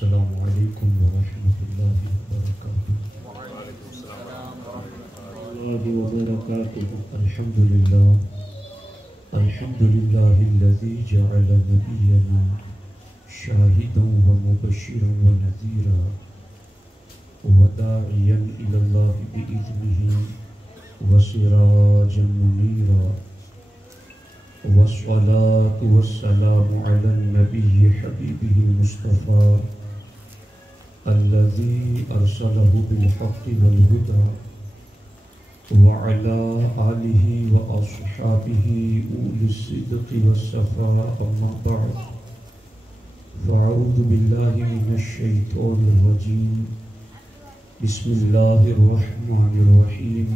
السلام علیکم ورحمۃ اللہ وبرکاتہ۔ الحمد للہ الذی جعل نبینا شاہدا ومبشرا ونذیرا وداعیا الی اللہ بإذنہ وسراجا منیرا، والصلاة والسلام على النبي حبيبه المصطفى الذي أرسله بالحق والهدى وعلى آله وأصحابه أولي الصدق والصفاء، أما بعد فأعوذ بالله من الشيطان الرجيم، بسم الله الرحمن الرحيم،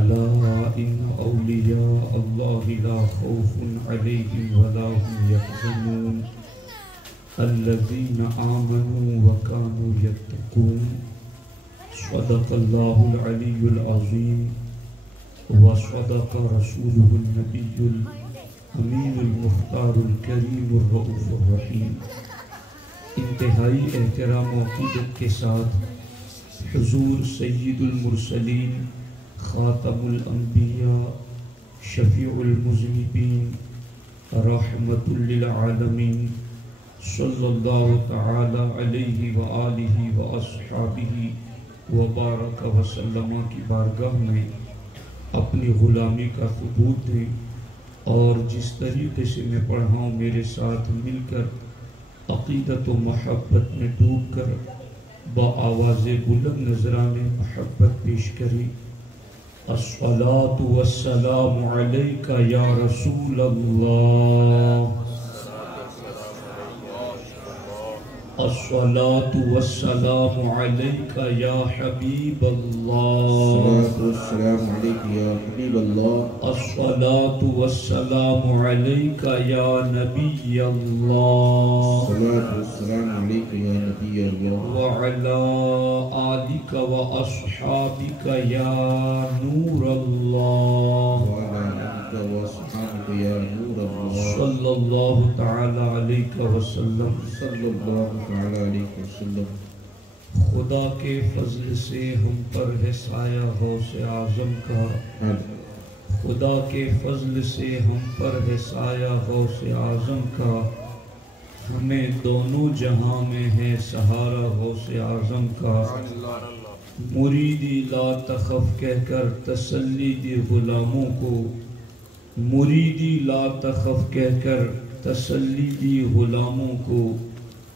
ألا إن أولياء الله لا خوف عليهم ولا هم يحزنون الذين آمنوا وكانوا يتقون، صدق الله العلي العظيم وصدق رسوله النبي الأمين المختار الكريم الرؤوف الرحيم۔ انتہائی احترام و عقیدت کے ساتھ حضور سید المرسلین، خاتم الانبیاء، شفیع المذنبین، رحمت للعالمین، صلی اللہ تعالی علیہ وآلہ واصحابہ وبارک وسلم کی بارگاہ میں اپنی غلامی کا ثبوت دیں، اور جس طریقے سے میں پڑھا ہوں میرے ساتھ مل کر عقیدت و محبت میں ڈوب کر بآواز بلند نذرانے محبت پیش کریں۔ الصلاة والسلام علیک یا رسول اللہ، الصلاة والسلام علیک یا حبیب اللہ، السلام علیک یا حبیب اللہ، الصلاة والسلام علیک یا نبی اللہ، السلام علیک یا نبی اللہ، وعلی آلک واصحابک یا نور اللہ، وعلی آلک واصحابک یا نور اللہ، صلی اللہ تعالی علیہ وسلم۔ صلی اللہ تعالی علیہ وسلم۔ خدا کے فضل سے ہم پر ہے سایہ غوث اعظم کا، خدا کے فضل سے ہم پر ہے سایہ غوث اعظم کا، ہمیں دونوں جہاں میں ہے سہارا غوث اعظم کا۔ مریدی لا تخف کہہ کر تسلی دی غلاموں کو، مریدی لا تخف کہہ کر تسلی دی غلاموں کو،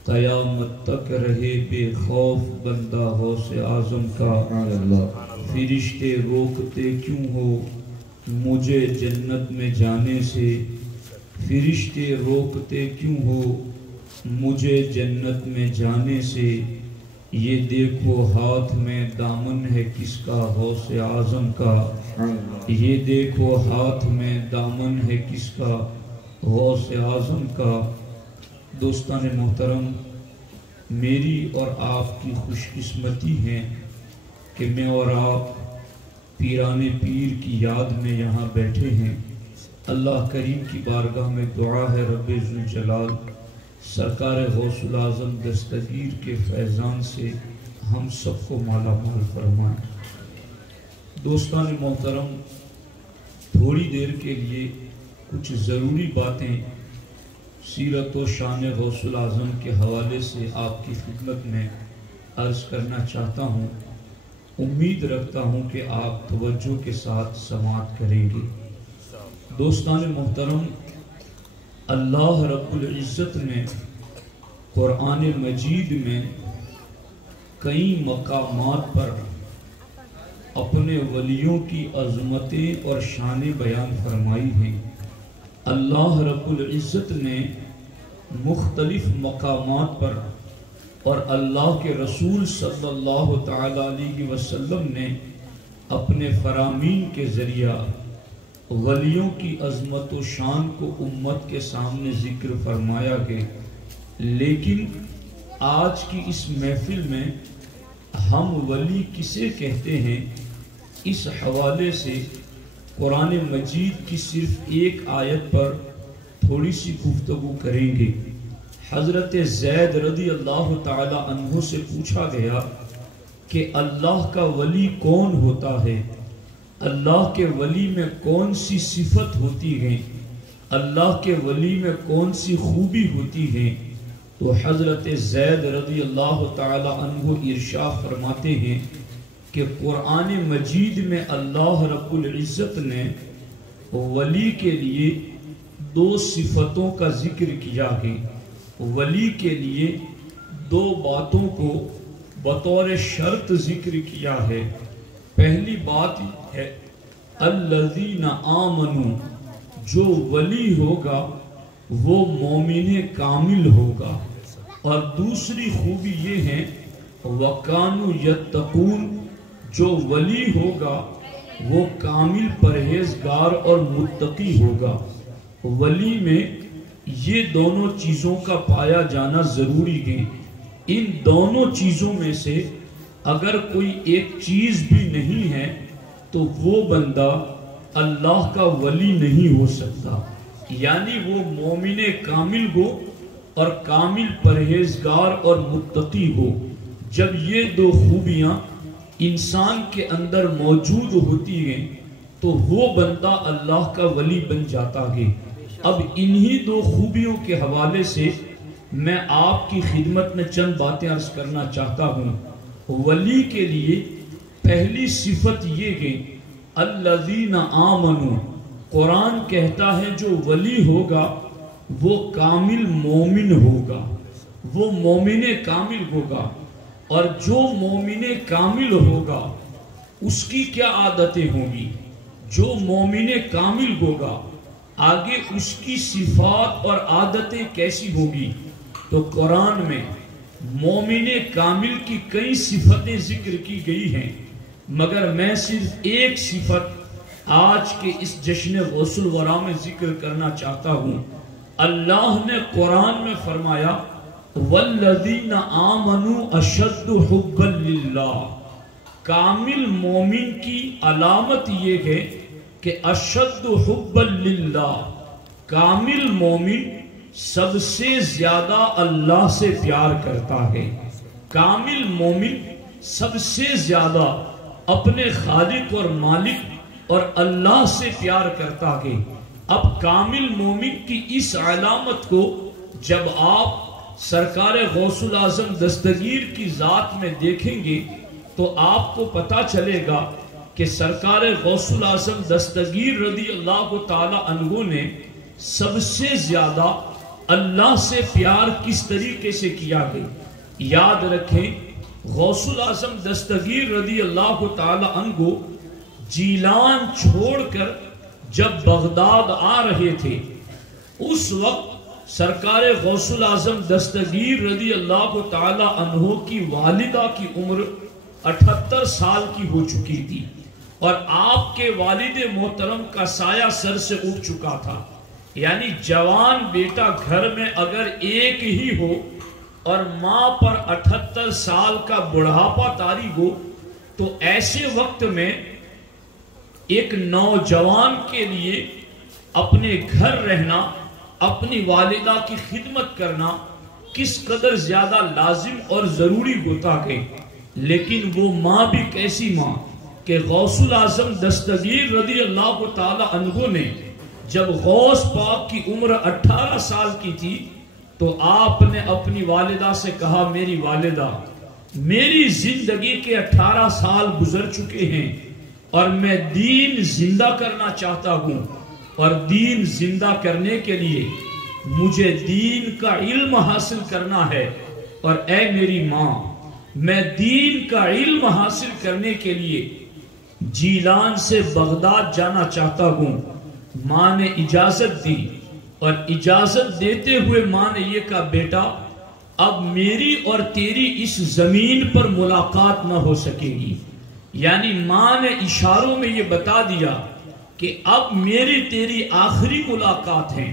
قیامت تک رہے بے خوف بندہ غوث اعظم کا۔ فرشتے روکتے کیوں ہو مجھے جنت میں جانے سے، فرشتے روکتے کیوں ہو مجھے جنت میں جانے سے، یہ دیکھو ہاتھ میں دامن ہے کس کا غوث اعظم کا، یہ دیکھو ہاتھ میں دامن ہے کس کا غوث اعظم کا۔ دوستان محترم، میری اور آپ کی خوش قسمتی ہے کہ میں اور آپ پیران پیر کی یاد میں یہاں بیٹھے ہیں۔ اللہ کریم کی بارگاہ میں دعا ہے رب ذوالجلال سرکار غوث العظم دستگیر کے فیضان سے ہم سب کو مالا مال فرمائیں۔ دوستان محترم، تھوڑی دیر کے لیے کچھ ضروری باتیں سیرت و شان غوث العظم کے حوالے سے آپ کی خدمت میں عرض کرنا چاہتا ہوں۔ امید رکھتا ہوں کہ آپ توجہ کے ساتھ سماعت کریں گے۔ دوستان محترم، اللہ رب العزت نے قرآن مجید میں کئی مقامات پر اپنے ولیوں کی عظمتیں اور شانیں بیان فرمائی ہیں۔ اللہ رب العزت نے مختلف مقامات پر اور اللہ کے رسول صلی اللہ تعالی علیہ وسلم نے اپنے فرامین کے ذریعہ ولیوں کی عظمت و شان کو امت کے سامنے ذکر فرمایا گیا، لیکن آج کی اس محفل میں ہم ولی کسے کہتے ہیں، اس حوالے سے قرآن مجید کی صرف ایک آیت پر تھوڑی سی گفتگو کریں گے۔ حضرت زید رضی اللہ تعالی عنہ سے پوچھا گیا کہ اللہ کا ولی کون ہوتا ہے، اللہ کے ولی میں کون سی صفت ہوتی ہے، اللہ کے ولی میں کون سی خوبی ہوتی ہے؟ تو حضرت زید رضی اللہ تعالی عنہ ارشاد فرماتے ہیں کہ قرآن مجید میں اللہ رب العزت نے ولی کے لیے 2 صفتوں کا ذکر کیا ہے، ولی کے لیے 2 باتوں کو بطور شرط ذکر کیا ہے۔ پہلی بات ہے الذین آمنوا، جو ولی ہوگا وہ مومن کامل ہوگا، اور دوسری خوبی یہ ہے وَكَانُوا يَتَّقُونَ، جو ولی ہوگا وہ کامل پرہیزگار اور متقی ہوگا۔ ولی میں یہ دونوں چیزوں کا پایا جانا ضروری ہے۔ ان دونوں چیزوں میں سے اگر کوئی ایک چیز بھی نہیں ہے تو وہ بندہ اللہ کا ولی نہیں ہو سکتا، یعنی وہ مومن کامل ہو اور کامل پرہیزگار اور متقی ہو۔ جب یہ 2 خوبیاں انسان کے اندر موجود ہوتی ہیں تو وہ بندہ اللہ کا ولی بن جاتا ہے۔ اب انہی 2 خوبیوں کے حوالے سے میں آپ کی خدمت میں چند باتیں عرض کرنا چاہتا ہوں۔ ولی کے لیے پہلی صفت یہ ہے الذین آمنوا، قرآن کہتا ہے جو ولی ہوگا وہ کامل مومن ہوگا، وہ مومن کامل ہوگا، اور جو مومن کامل ہوگا اس کی کیا عادتیں ہوں گی؟ جو مومن کامل ہوگا آگے اس کی صفات اور عادتیں کیسی ہوں گی؟ تو قرآن میں مومن کامل کی کئی صفتیں ذکر کی گئی ہیں، مگر میں صرف ایک صفت آج کے اس جشن غوث الورا میں ذکر کرنا چاہتا ہوں۔ اللہ نے قرآن میں فرمایا والذین آمنوا اشد حبا للہ، کامل مومن کی علامت یہ ہے کہ اشد حبا للہ، کامل مومن سب سے زیادہ اللہ سے پیار کرتا ہے۔ کامل مومن سب سے زیادہ اپنے خالق اور مالک اور اللہ سے پیار کرتا ہے۔ اب کامل مومن کی اس علامت کو جب آپ سرکار غوث الاعظم دستگیر کی ذات میں دیکھیں گے تو آپ کو پتا چلے گا کہ سرکار غوث الاعظم دستگیر رضی اللہ تعالی عنہ نے سب سے زیادہ اللہ سے پیار کس طریقے سے کیا ہے۔ یاد رکھیں غوث الاعظم دستگیر رضی اللہ تعالی عنہ جیلان چھوڑ کر جب بغداد آ رہے تھے اس وقت سرکار غوث الاعظم دستگیر رضی اللہ تعالی عنہ کی والدہ کی عمر 78 سال کی ہو چکی تھی، اور آپ کے والد محترم کا سایہ سر سے اٹھ چکا تھا۔ یعنی جوان بیٹا گھر میں اگر ایک ہی ہو اور ماں پر 78 سال کا بڑھاپا طاری ہو تو ایسے وقت میں ایک نوجوان کے لیے اپنے گھر رہنا، اپنی والدہ کی خدمت کرنا کس قدر زیادہ لازم اور ضروری ہوتا ہے۔ لیکن وہ ماں بھی کیسی ماں کہ غوث الاعظم دستگیر رضی اللہ تعالی عنہ نے جب غوث پاک کی عمر 18 سال کی تھی تو آپ نے اپنی والدہ سے کہا میری والدہ، میری زندگی کے 18 سال گزر چکے ہیں اور میں دین زندہ کرنا چاہتا ہوں، اور دین زندہ کرنے کے لیے مجھے دین کا علم حاصل کرنا ہے، اور اے میری ماں میں دین کا علم حاصل کرنے کے لیے جیلان سے بغداد جانا چاہتا ہوں۔ ماں نے اجازت دی، اور اجازت دیتے ہوئے ماں نے یہ کہا بیٹا اب میری اور تیری اس زمین پر ملاقات نہ ہو سکے گی۔ یعنی ماں نے اشاروں میں یہ بتا دیا کہ اب میری تیری آخری ملاقات ہے،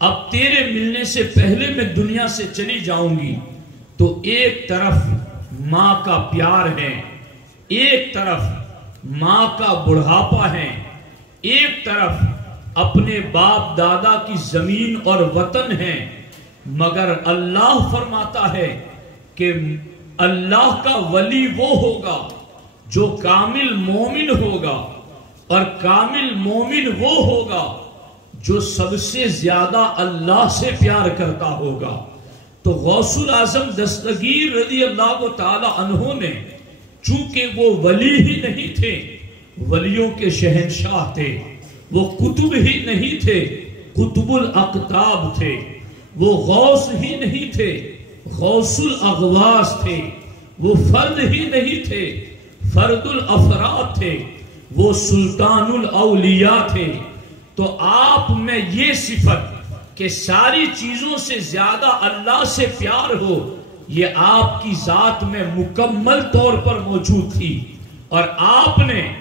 اب تیرے ملنے سے پہلے میں دنیا سے چلی جاؤں گی۔ تو ایک طرف ماں کا پیار ہے، ایک طرف ماں کا بڑھاپا ہے، ایک طرف اپنے باپ دادا کی زمین اور وطن ہے، مگر اللہ فرماتا ہے کہ اللہ کا ولی وہ ہوگا جو کامل مومن ہوگا، اور کامل مومن وہ ہوگا جو سب سے زیادہ اللہ سے پیار کرتا ہوگا۔ تو غوث الاعظم دستگیر رضی اللہ تعالی عنہ نے، چونکہ وہ ولی ہی نہیں تھے، ولیوں کے شہنشاہ تھے، وہ قطب ہی نہیں تھے، قطب الاقطاب تھے، وہ غوث ہی نہیں تھے، غوث الاغواث تھے، وہ فرد ہی نہیں تھے، فرد الافراد تھے، وہ سلطان الاولیاء تھے۔ تو آپ میں یہ صفت کہ ساری چیزوں سے زیادہ اللہ سے پیار ہو، یہ آپ کی ذات میں مکمل طور پر موجود تھی۔ اور آپ نے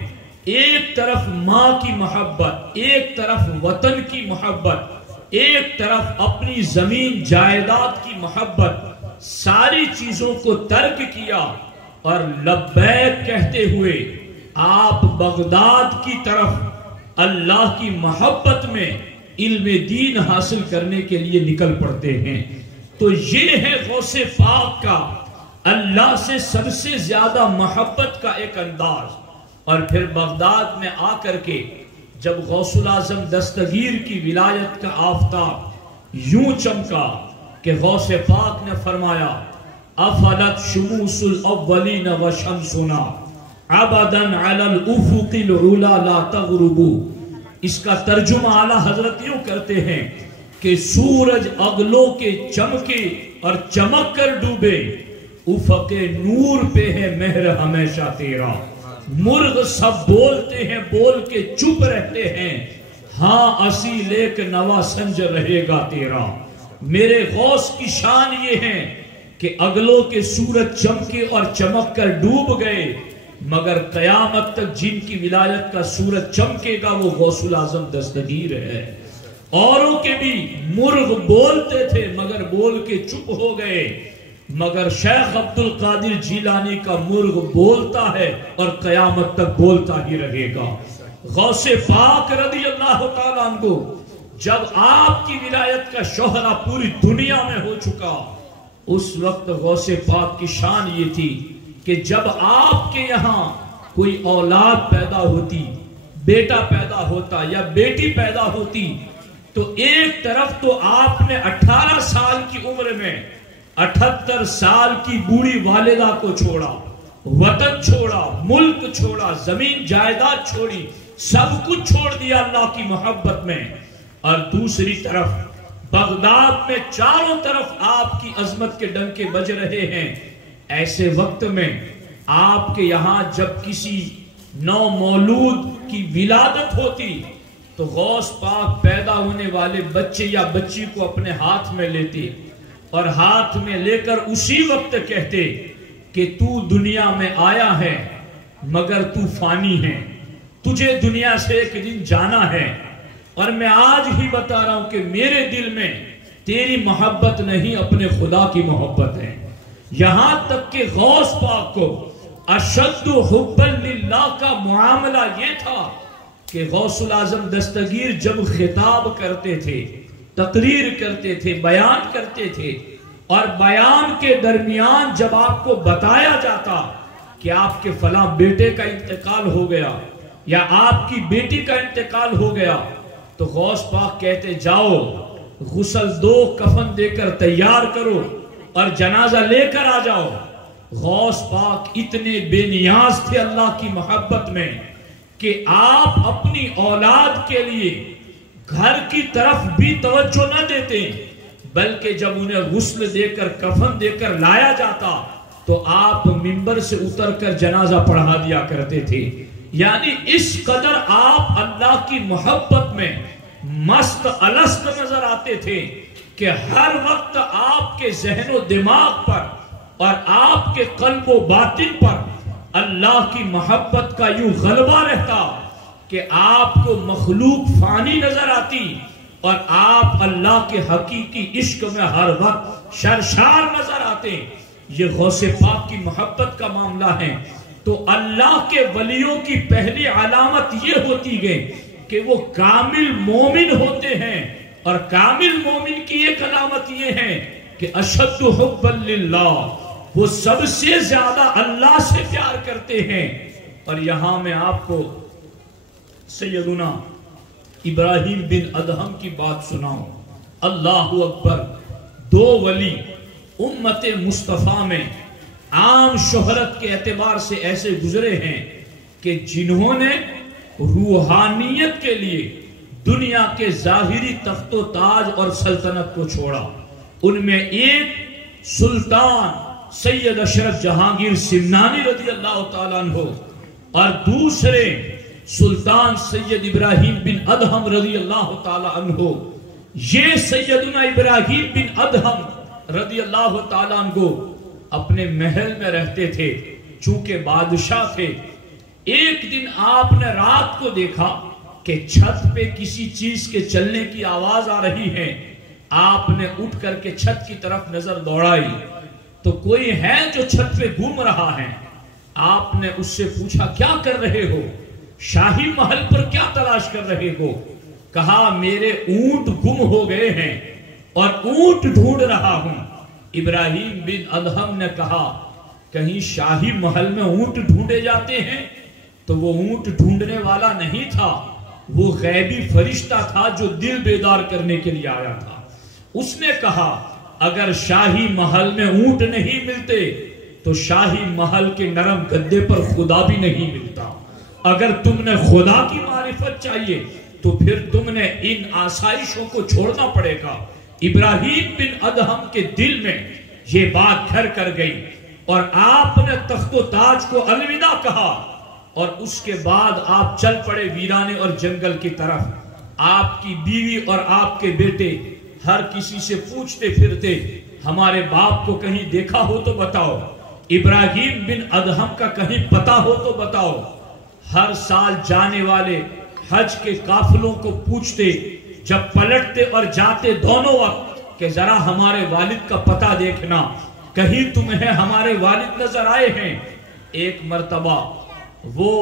ایک طرف ماں کی محبت، ایک طرف وطن کی محبت، ایک طرف اپنی زمین جائیداد کی محبت، ساری چیزوں کو ترک کیا اور لبیک کہتے ہوئے آپ بغداد کی طرف اللہ کی محبت میں علم دین حاصل کرنے کے لیے نکل پڑتے ہیں۔ تو یہ ہے غوث پاک کا اللہ سے سب سے زیادہ محبت کا ایک انداز۔ اور پھر بغداد میں آ کر کے جب غوث الاعظم دستگیر کی ولایت کا آفتاب یوں چمکا کہ غوث پاک نے فرمایا افلت شموس الاولین وشمسنا عبدا علی الافق العلا لا تغرب۔ اس کا ترجمہ اعلیٰ حضرت یوں کرتے ہیں کہ سورج اگلوں کے چمکے اور چمک کر ڈوبے، افق نور پہ ہے مہر ہمیشہ تیرا۔ مرغ سب بولتے ہیں، بول کے چپ رہتے ہیں، ہاں اصیل ایک نوا سنج رہے گا تیرا۔ میرے غوث کی شان یہ ہے کہ اگلوں کے سورج چمکے اور چمک کر ڈوب گئے، مگر قیامت تک جن کی ولایت کا سورج چمکے گا وہ غوث الاعظم دستگیر ہے۔ اوروں کے بھی مرغ بولتے تھے مگر بول کے چپ ہو گئے، مگر شیخ عبد القادر جیلانی کا مرغ بولتا ہے اور قیامت تک بولتا ہی رہے گا۔ غوث پاک رضی اللہ تعالیٰ عنہ جب آپ کی ولایت کا شہرہ پوری دنیا میں ہو چکا، اس وقت غوث پاک کی شان یہ تھی کہ جب آپ کے یہاں کوئی اولاد پیدا ہوتی، بیٹا پیدا ہوتا یا بیٹی پیدا ہوتی، تو ایک طرف تو آپ نے 18 سال کی عمر میں 78 سال کی بوڑھی والدہ کو چھوڑا، وطن چھوڑا، ملک چھوڑا، زمین جائیداد چھوڑی، سب کچھ چھوڑ دیا اللہ کی محبت میں۔ اور دوسری طرف بغداد میں چاروں طرف آپ کی عظمت کے ڈنکے بج رہے ہیں۔ ایسے وقت میں آپ کے یہاں جب کسی نو مولود کی ولادت ہوتی تو غوث پاک پیدا ہونے والے بچے یا بچی کو اپنے ہاتھ میں لیتے اور ہاتھ میں لے کر اسی وقت کہتے کہ تو دنیا میں آیا ہے مگر تو فانی ہے، تجھے دنیا سے ایک دن جانا ہے۔ اور میں آج ہی بتا رہا ہوں کہ میرے دل میں تیری محبت نہیں، اپنے خدا کی محبت ہے۔ یہاں تک کہ غوث پاک کو اشد حب للہ کا معاملہ یہ تھا کہ غوث الاعظم دستگیر جب خطاب کرتے تھے، تقریر کرتے تھے، بیان کرتے تھے، اور بیان کے درمیان جب آپ کو بتایا جاتا کہ آپ کے فلاں بیٹے کا انتقال ہو گیا یا آپ کی بیٹی کا انتقال ہو گیا، تو غوث پاک کہتے جاؤ غسل دو، کفن دے کر تیار کرو اور جنازہ لے کر آ جاؤ۔ غوث پاک اتنے بے نیاز تھے اللہ کی محبت میں کہ آپ اپنی اولاد کے لیے گھر کی طرف بھی توجہ نہ دیتے، بلکہ جب انہیں غسل دے کر کفن دے کر لایا جاتا تو آپ منبر سے اتر کر جنازہ پڑھا دیا کرتے تھے۔ یعنی اس قدر آپ اللہ کی محبت میں مست الست نظر آتے تھے کہ ہر وقت آپ کے ذہن و دماغ پر اور آپ کے قلب و باطن پر اللہ کی محبت کا یوں غلبہ رہتا کہ آپ کو مخلوق فانی نظر آتی اور آپ اللہ کے حقیقی عشق میں ہر وقت شرشار نظر آتے۔ یہ غوث پاک کی محبت کا معاملہ ہے۔ تو اللہ کے ولیوں کی پہلی علامت یہ ہوتی ہے کہ وہ کامل مومن ہوتے ہیں اور کامل مومن کی ایک علامت یہ ہے کہ اشد حبا للہ، وہ سب سے زیادہ اللہ سے پیار کرتے ہیں۔ اور یہاں میں آپ کو سیدنا ابراہیم بن ادہم کی بات سناؤں۔ اللہ اکبر، دو ولی امت مصطفیٰ میں عام شہرت کے اعتبار سے ایسے گزرے ہیں کہ جنہوں نے روحانیت کے لیے دنیا کے ظاہری تخت و تاج اور سلطنت کو چھوڑا۔ ان میں ایک سلطان سید اشرف جہانگیر سمنانی رضی اللہ تعالیٰ عنہ، اور دوسرے سلطان سید ابراہیم بن ادہم رضی اللہ تعالیٰ عنہ۔ یہ سیدنا ابراہیم بن ادہم رضی اللہ تعالیٰ عنہ اپنے محل میں رہتے تھے، چونکہ بادشاہ تھے۔ ایک دن آپ نے رات کو دیکھا کہ چھت پہ کسی چیز کے چلنے کی آواز آ رہی ہے۔ آپ نے اٹھ کر کے چھت کی طرف نظر دوڑائی تو کوئی ہے جو چھت پہ گھوم رہا ہے۔ آپ نے اس سے پوچھا کیا کر رہے ہو، شاہی محل پر کیا تلاش کر رہے ہو؟ کہا میرے اونٹ گم ہو گئے ہیں اور اونٹ ڈھونڈ رہا ہوں۔ ابراہیم بن ادہم نے کہا کہیں شاہی محل میں اونٹ ڈھونڈے جاتے ہیں؟ تو وہ اونٹ ڈھونڈنے والا نہیں تھا، وہ غیبی فرشتہ تھا جو دل بیدار کرنے کے لیے آیا تھا۔ اس نے کہا اگر شاہی محل میں اونٹ نہیں ملتے تو شاہی محل کے نرم گدے پر خدا بھی نہیں ملتا۔ اگر تم نے خدا کی معرفت چاہیے تو پھر تم نے ان آسائشوں کو چھوڑنا پڑے گا۔ ابراہیم بن ادہم کے دل میں یہ بات گھر کر گئی اور آپ نے تخت و تاج کو الوداع کہا، اور اس کے بعد آپ چل پڑے ویرانے اور جنگل کی طرف۔ آپ کی بیوی اور آپ کے بیٹے ہر کسی سے پوچھتے پھرتے ہمارے باپ کو کہیں دیکھا ہو تو بتاؤ، ابراہیم بن ادہم کا کہیں پتہ ہو تو بتاؤ۔ ہر سال جانے والے حج کے قافلوں کو پوچھتے، جب پلٹتے اور جاتے دونوں وقت کہ ذرا ہمارے والد کا پتہ دیکھنا، کہیں تمہیں ہمارے والد نظر آئے ہیں۔ ایک مرتبہ وہ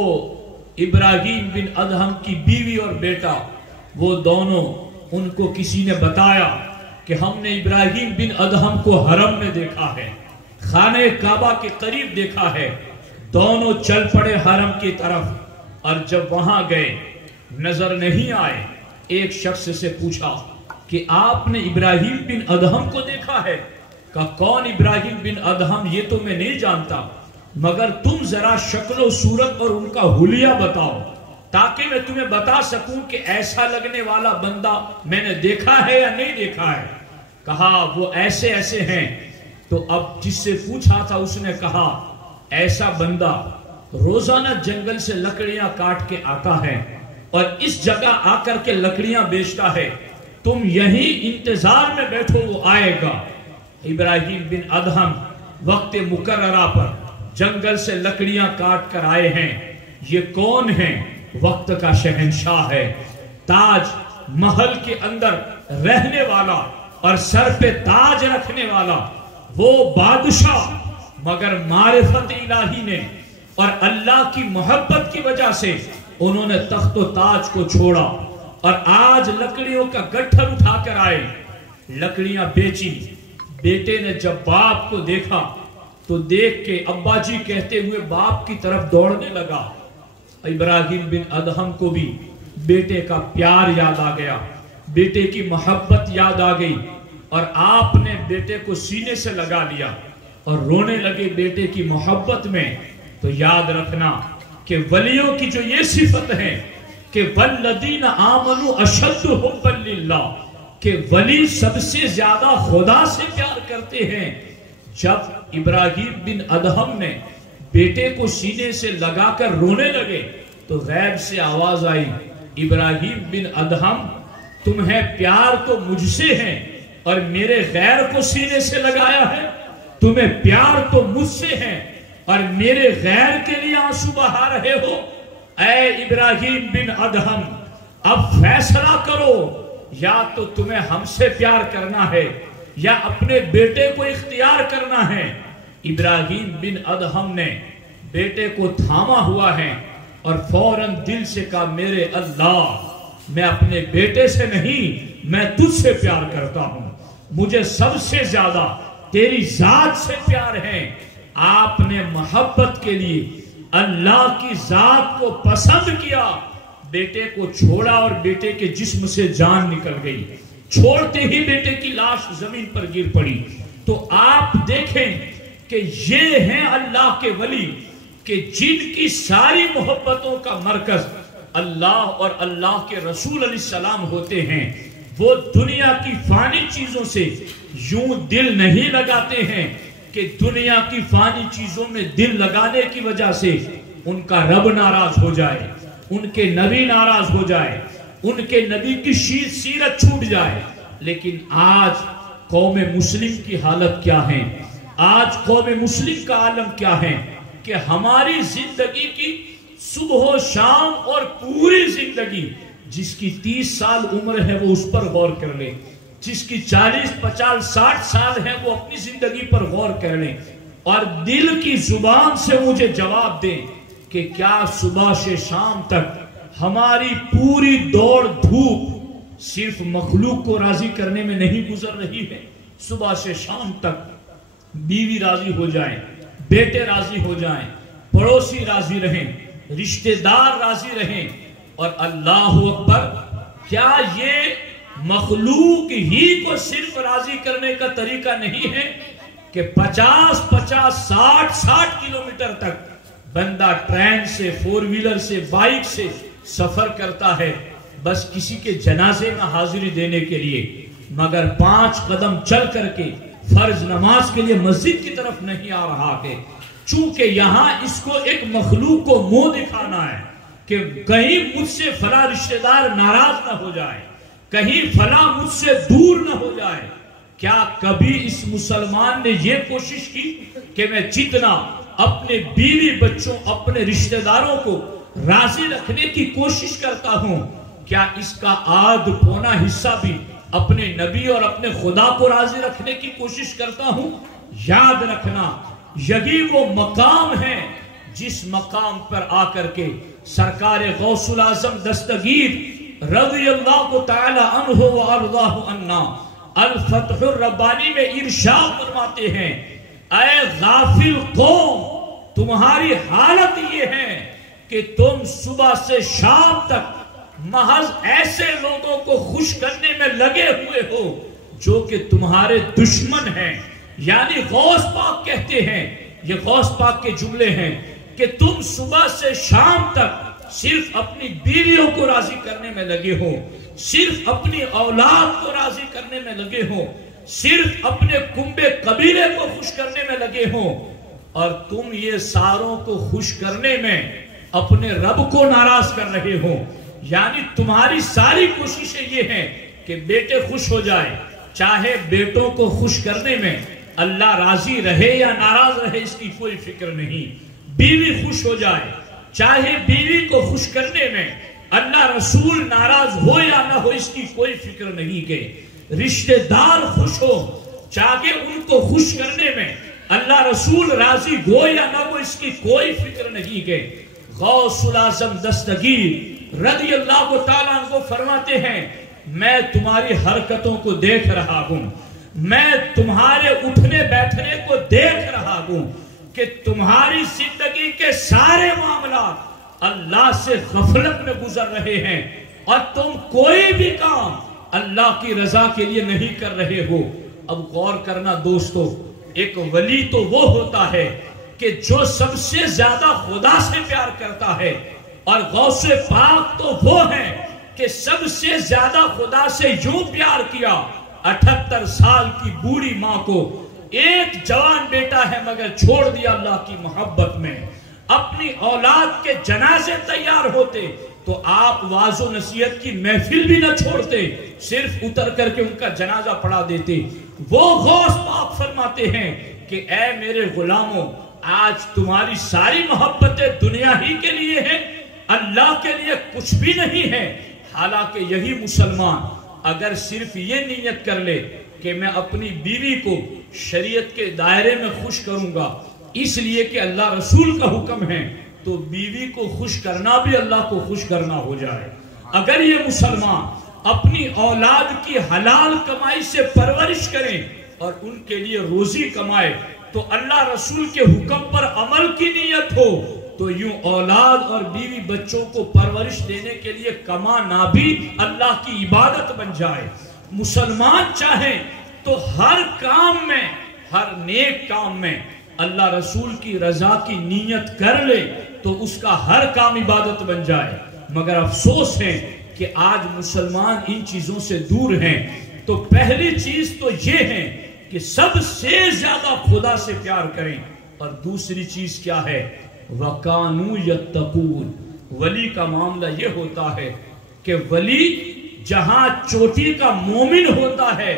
ابراہیم بن ادہم کی بیوی اور بیٹا، وہ دونوں، ان کو کسی نے بتایا کہ ہم نے ابراہیم بن ادہم کو حرم میں دیکھا ہے، خانہ کعبہ کے قریب دیکھا ہے۔ دونوں چل پڑے حرم کی طرف، اور جب وہاں گئے نظر نہیں آئے۔ ایک شخص سے پوچھا کہ آپ نے ابراہیم بن ادہم کو دیکھا ہے؟ کہا کون ابراہیم بن ادہم؟ یہ تو میں نہیں جانتا، مگر تم ذرا شکل و صورت اور ان کا حلیہ بتاؤ تاکہ میں تمہیں بتا سکوں کہ ایسا لگنے والا بندہ میں نے دیکھا ہے یا نہیں دیکھا ہے۔ کہا وہ ایسے ایسے ہیں۔ تو اب جس سے پوچھا تھا اس نے کہا ایسا بندہ روزانہ جنگل سے لکڑیاں کاٹ کے آتا ہے اور اس جگہ آ کر کے لکڑیاں بیچتا ہے، تم یہیں انتظار میں بیٹھو، وہ آئے گا۔ ابراہیم بن ادہم وقت مقررہ پر جنگل سے لکڑیاں کاٹ کر آئے ہیں۔ یہ کون ہیں؟ وقت کا شہنشاہ ہے، تاج محل کے اندر رہنے والا اور سر پہ تاج رکھنے والا وہ بادشاہ، مگر معرفت الہی نے اور اللہ کی محبت کی وجہ سے انہوں نے تخت و تاج کو چھوڑا اور آج لکڑیوں کا گٹھر اٹھا کر آئے، لکڑیاں بیچی۔ بیٹے نے جب باپ کو دیکھا تو دیکھ کے ابا جی کہتے ہوئے باپ کی طرف دوڑنے لگا۔ ابراہیم بن ادہم کو بھی بیٹے کا پیار یاد آ گیا، بیٹے کی محبت یاد آ گئی، اور آپ نے بیٹے کو سینے سے لگا لیا اور رونے لگے بیٹے کی محبت میں۔ تو یاد رکھنا کہ ولیوں کی جو یہ صفت ہے کہ والذین آمنوا اشد حبا للہ، کہ ولی سب سے زیادہ خدا سے پیار کرتے ہیں۔ جب ابراہیم بن ادہم نے بیٹے کو سینے سے لگا کر رونے لگے تو غیب سے آواز آئی، ابراہیم بن ادہم تمہیں پیار تو مجھ سے ہے اور میرے غیر کو سینے سے لگایا ہے، تمہیں پیار تو مجھ سے ہے اور میرے غیر کے لیے آنسو بہا رہے ہو۔ اے ابراہیم بن ادہم اب فیصلہ کرو، یا تو تمہیں ہم سے پیار کرنا ہے یا اپنے بیٹے کو اختیار کرنا ہے۔ ابراہیم بن ادہم نے بیٹے کو تھاما ہوا ہے اور فوراً دل سے کہا میرے اللہ، میں اپنے بیٹے سے نہیں میں تجھ سے پیار کرتا ہوں، مجھے سب سے زیادہ تیری ذات سے پیار ہے۔ آپ نے محبت کے لیے اللہ کی ذات کو پسند کیا، بیٹے کو چھوڑا اور بیٹے کے جسم سے جان نکل گئی، چھوڑتے ہی بیٹے کی لاش زمین پر گر پڑی۔ تو آپ دیکھیں کہ یہ ہیں اللہ کے ولی کہ جن کی ساری محبتوں کا مرکز اللہ اور اللہ کے رسول علیہ السلام ہوتے ہیں۔ وہ دنیا کی فانی چیزوں سے یوں دل نہیں لگاتے ہیں کہ دنیا کی فانی چیزوں میں دل لگانے کی وجہ سے ان کا رب ناراض ہو جائے، ان کے نبی ناراض ہو جائے، ان کے نبی کی سیرت چھوٹ جائے۔ لیکن آج قوم مسلم کی حالت کیا ہے؟ آج قوم مسلم کا عالم کیا ہے کہ ہماری زندگی کی صبح و شام اور پوری زندگی، جس کی 30 سال عمر ہے وہ اس پر غور کر لیں، جس کی 40 50 60 سال ہے وہ اپنی زندگی پر غور کر لیں اور دل کی زبان سے مجھے جواب دیں کہ کیا صبح سے شام تک ہماری پوری دوڑ دھوپ صرف مخلوق کو راضی کرنے میں نہیں گزر رہی ہے؟ صبح سے شام تک بیوی راضی ہو جائیں، بیٹے راضی ہو جائیں، پڑوسی راضی رہیں، رشتہ دار راضی رہیں، اور اللہ اکبر، کیا یہ مخلوق ہی کو صرف راضی کرنے کا طریقہ نہیں ہے کہ 50 50 60 کلومیٹر تک بندہ ٹرین سے، 4 ویلر سے، بائک سے سفر کرتا ہے بس کسی کے جنازے میں حاضری دینے کے لیے، مگر 5 قدم چل کر کے فرض نماز کے لیے مسجد کی طرف نہیں آ رہا ہے، چونکہ یہاں اس کو ایک مخلوق کو منہ دکھانا ہے کہ کہیں مجھ سے فلاں رشتہ دار ناراض نہ ہو جائے، کہیں فلاں مجھ سے دور نہ ہو جائے۔ کیا کبھی اس مسلمان نے یہ کوشش کی کہ میں جتنا اپنے بیوی بچوں، اپنے رشتہ داروں کو راضی رکھنے کی کوشش کرتا ہوں، کیا اس کا آدھ پونا حصہ بھی اپنے نبی اور اپنے خدا کو راضی رکھنے کی کوشش کرتا ہوں؟ یاد رکھنا، یہی وہ مقام ہے جس مقام پر آ کر کے سرکار غوث العظم دستگیر رضی اللہ تعالی عنہ و ارضاہ عنا الفتح الربانی میں ارشاد فرماتے ہیں، اے غافل قوم، تمہاری حالت یہ ہے کہ تم صبح سے شام تک محض ایسے لوگوں کو خوش کرنے میں لگے ہوئے ہو جو کہ تمہارے دشمن ہیں۔ یعنی غوث پاک کہتے ہیں، یہ غوث پاک کے جملے ہیں کہ تم صبح سے شام تک صرف اپنی بیویوں کو راضی کرنے میں لگے ہو، صرف اپنی اولاد کو راضی کرنے میں لگے ہو، صرف اپنے کنبے قبیلے کو خوش کرنے میں لگے ہو، اور تم یہ ساروں کو خوش کرنے میں اپنے رب کو ناراض کر رہے ہو۔ یعنی تمہاری ساری کوششیں یہ ہیں کہ بیٹے خوش ہو جائے، چاہے بیٹوں کو خوش کرنے میں اللہ راضی رہے یا ناراض رہے اس کی کوئی فکر نہیں، بیوی خوش ہو جائے، چاہے بیوی کو خوش کرنے میں اللہ رسول ناراض ہو یا نہ ہو اس کی کوئی فکر نہیں کہ رشتہ دار خوش ہو، چاہے ان کو خوش کرنے میں اللہ رسول راضی ہو یا نہ ہو اس کی کوئی فکر نہیں کہ غوث العظم دستگیر رضی اللہ تعالیٰ عنہ فرماتے ہیں، میں تمہاری حرکتوں کو دیکھ رہا ہوں، میں تمہارے اٹھنے بیٹھنے کو دیکھ رہا ہوں کہ تمہاری زندگی کے سارے معاملات اللہ سے غفلت میں گزر رہے ہیں اور تم کوئی بھی کام اللہ کی رضا کے لیے نہیں کر رہے ہو۔ اب غور کرنا دوستو، ایک ولی تو وہ ہوتا ہے کہ جو سب سے زیادہ خدا سے پیار کرتا ہے، اور غوث پاک تو وہ ہیں کہ سب سے زیادہ خدا سے یوں پیار کیا، 78 سال کی بوڑھی ماں کو ایک جوان بیٹا ہے مگر چھوڑ دیا اللہ کی محبت میں۔ اپنی اولاد کے جنازے تیار ہوتے تو آپ واعظ و نصیحت کی محفل بھی نہ چھوڑتے، صرف اتر کر کے ان کا جنازہ پڑھا دیتے۔ وہ غوث پاک فرماتے ہیں کہ اے میرے غلاموں، آج تمہاری ساری محبتیں دنیا ہی کے لیے ہیں، اللہ کے لیے کچھ بھی نہیں ہے۔ حالانکہ یہی مسلمان اگر صرف یہ نیت کر لے کہ میں اپنی بیوی کو شریعت کے دائرے میں خوش کروں گا اس لیے کہ اللہ رسول کا حکم ہے، تو بیوی کو خوش کرنا بھی اللہ کو خوش کرنا ہو جائے۔ اگر یہ مسلمان اپنی اولاد کی حلال کمائی سے پرورش کریں اور ان کے لیے روزی کمائے تو اللہ رسول کے حکم پر عمل کی نیت ہو تو یوں اولاد اور بیوی بچوں کو پرورش دینے کے لیے کمانا بھی اللہ کی عبادت بن جائے۔ مسلمان چاہیں تو ہر کام میں، ہر نیک کام میں اللہ رسول کی رضا کی نیت کر لے تو اس کا ہر کام عبادت بن جائے۔ مگر افسوس ہے کہ آج مسلمان ان چیزوں سے دور ہیں۔ تو پہلی چیز تو یہ ہے کہ سب سے زیادہ خدا سے پیار کریں، اور دوسری چیز کیا ہے؟ وَقَانُوا يَتَّقُونَ۔ ولی کا معاملہ یہ ہوتا ہے کہ ولی جہاں چوٹی کا مومن ہوتا ہے،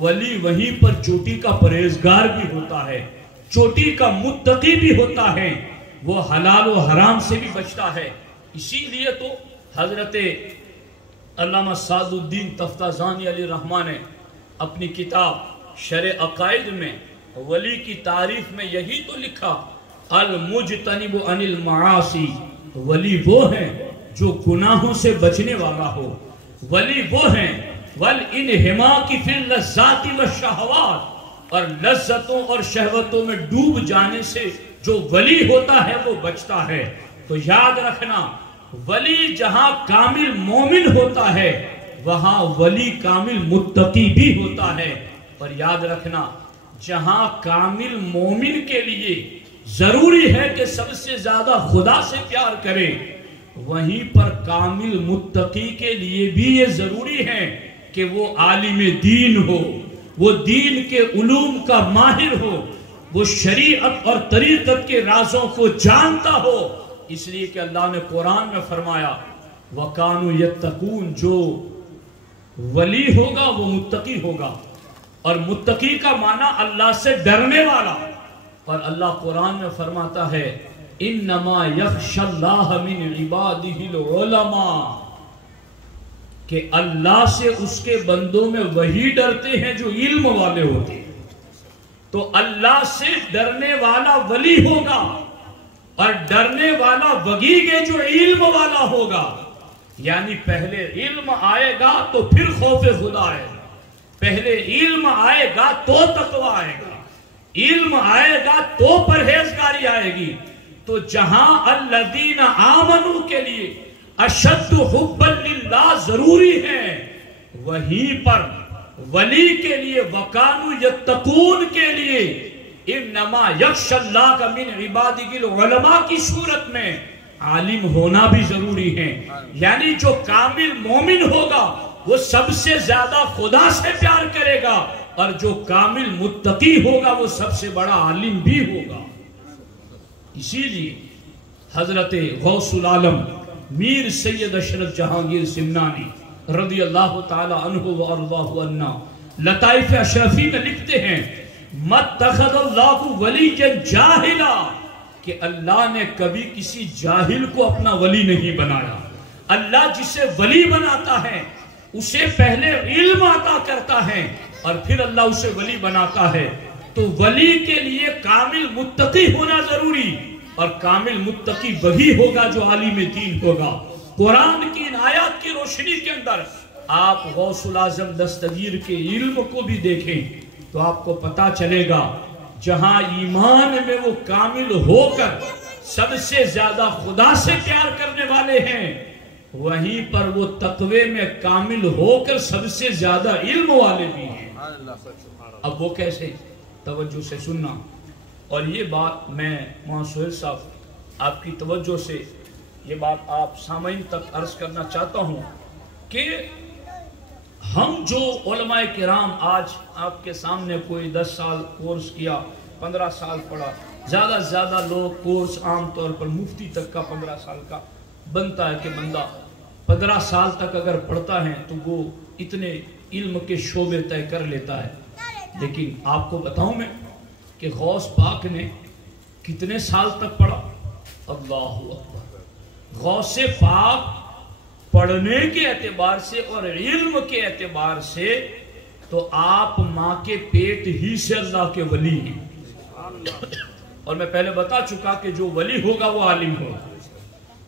ولی وہیں پر چوٹی کا پرہیزگار بھی ہوتا ہے، چوٹی کا متقی بھی ہوتا ہے، وہ حلال و حرام سے بھی بچتا ہے۔ اسی لیے تو حضرت علامہ سعد الدین تفتازانی علیہ الرحمہ نے اپنی کتاب شرح عقائد میں ولی کی تعریف میں یہی تو لکھا، المجتنب عن المعاصی، ولی وہ ہیں جو گناہوں سے بچنے والا ہو، ولی وہ ہیں والانہماک فی اللذات والشہوات، اور لذتوں اور شہوتوں میں ڈوب جانے سے جو ولی ہوتا ہے وہ بچتا ہے۔ تو یاد رکھنا، ولی جہاں کامل مومن ہوتا ہے وہاں ولی کامل متقی بھی ہوتا ہے، اور یاد رکھنا جہاں کامل مومن کے لیے ضروری ہے کہ سب سے زیادہ خدا سے پیار کرے، وہیں پر کامل متقی کے لیے بھی یہ ضروری ہے کہ وہ عالم دین ہو، وہ دین کے علوم کا ماہر ہو، وہ شریعت اور طریقت کے رازوں کو جانتا ہو۔ اس لیے کہ اللہ نے قرآن میں فرمایا وَقَانُوا يَتَّقُونَ، جو ولی ہوگا وہ متقی ہوگا، اور متقی کا معنی اللہ سے ڈرنے والا، اور اللہ قرآن میں فرماتا ہے انما یخشی اللہ من عبادہ العلماء، کہ اللہ سے اس کے بندوں میں وہی ڈرتے ہیں جو علم والے ہوتے ہیں۔ تو اللہ سے ڈرنے والا ولی ہوگا، اور ڈرنے والا وگی کے جو علم والا ہوگا، یعنی پہلے علم آئے گا تو پھر خوف خدا آئے گا، پہلے علم آئے گا تو تقوی آئے گا، علم آئے گا تو پرہیزگاری آئے گی۔ تو جہاں الذین آمنوا کے لیے اشد حبا للہ ضروری ہے، وہیں پر ولی کے لیے وَقَانُوا يَتَّقُونَ کے لیے انما یخشی اللہ کا من عبادہ العلماء کی صورت میں عالم ہونا بھی ضروری ہے۔ یعنی جو کامل مومن ہوگا وہ سب سے زیادہ خدا سے پیار کرے گا، اور جو کامل متقی ہوگا وہ سب سے بڑا عالم بھی ہوگا۔ اسی لیے حضرت غوث العالم میر سید اشرف جہانگیر سمنانی رضی اللہ تعالی عنہ وارضاہ عنہ لطائف اشرفی میں لکھتے ہیں مَتَّخَذَ اللَّهُ وَلِيًّا جَاهِلًا، کہ اللہ نے کبھی کسی جاہل کو اپنا ولی نہیں بنایا۔ اللہ جسے ولی بناتا ہے اسے پہلے علم عطا کرتا ہے اور پھر اللہ اسے ولی بناتا ہے۔ تو ولی کے لیے کامل متقی ہونا ضروری، اور کامل متقی وہی ہوگا جو عالم دین ہوگا۔ قرآن کی ان آیات کی روشنی کے اندر آپ غوث العظم دستگیر کے علم کو بھی دیکھیں تو آپ کو پتا چلے گا جہاں ایمان میں وہ کامل ہو کر سب سے زیادہ خدا سے پیار کرنے والے ہیں، وہیں پر وہ تقوی میں کامل ہو کر سب سے زیادہ علم والے بھی ہیں۔ اب وہ کیسے؟ توجہ سے سننا، اور یہ بات میں مولانا سہیل صاحب آپ کی توجہ سے یہ بات آپ سامعین تک عرض کرنا چاہتا ہوں کہ ہم جو علماء کرام آج آپ کے سامنے کوئی 10 سال کورس کیا، 15 سال پڑھا، زیادہ سے زیادہ لوگ کورس عام طور پر مفتی تک کا 15 سال کا بنتا ہے کہ بندہ 15 سال تک اگر پڑھتا ہے تو وہ اتنے علم کے شعبے طے کر لیتا ہے۔ لیکن آپ کو بتاؤں میں کہ غوث پاک نے کتنے سال تک پڑھا؟ اللہ اکبر! غوث پاک پڑھنے کے اعتبار سے اور علم کے اعتبار سے تو آپ ماں کے پیٹ ہی سے اللہ کے ولی ہیں، اور میں پہلے بتا چکا کہ جو ولی ہوگا وہ عالم ہوگا۔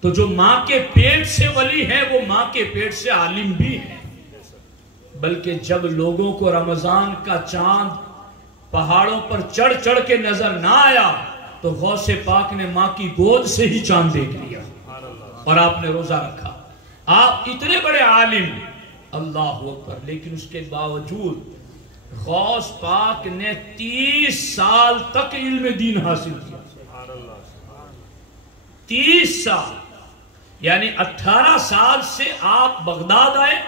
تو جو ماں کے پیٹ سے ولی ہے وہ ماں کے پیٹ سے عالم بھی ہے۔ بلکہ جب لوگوں کو رمضان کا چاند پہاڑوں پر چڑھ چڑھ کے نظر نہ آیا تو غوث پاک نے ماں کی گود سے ہی چاند دیکھ لیا اور آپ نے روزہ رکھا. آپ اتنے بڑے عالم، اللہ اکبر، لیکن اس کے باوجود غوث پاک نے 30 سال تک علم دین حاصل کیا. 30 سال یعنی 18 سال سے آپ بغداد آئے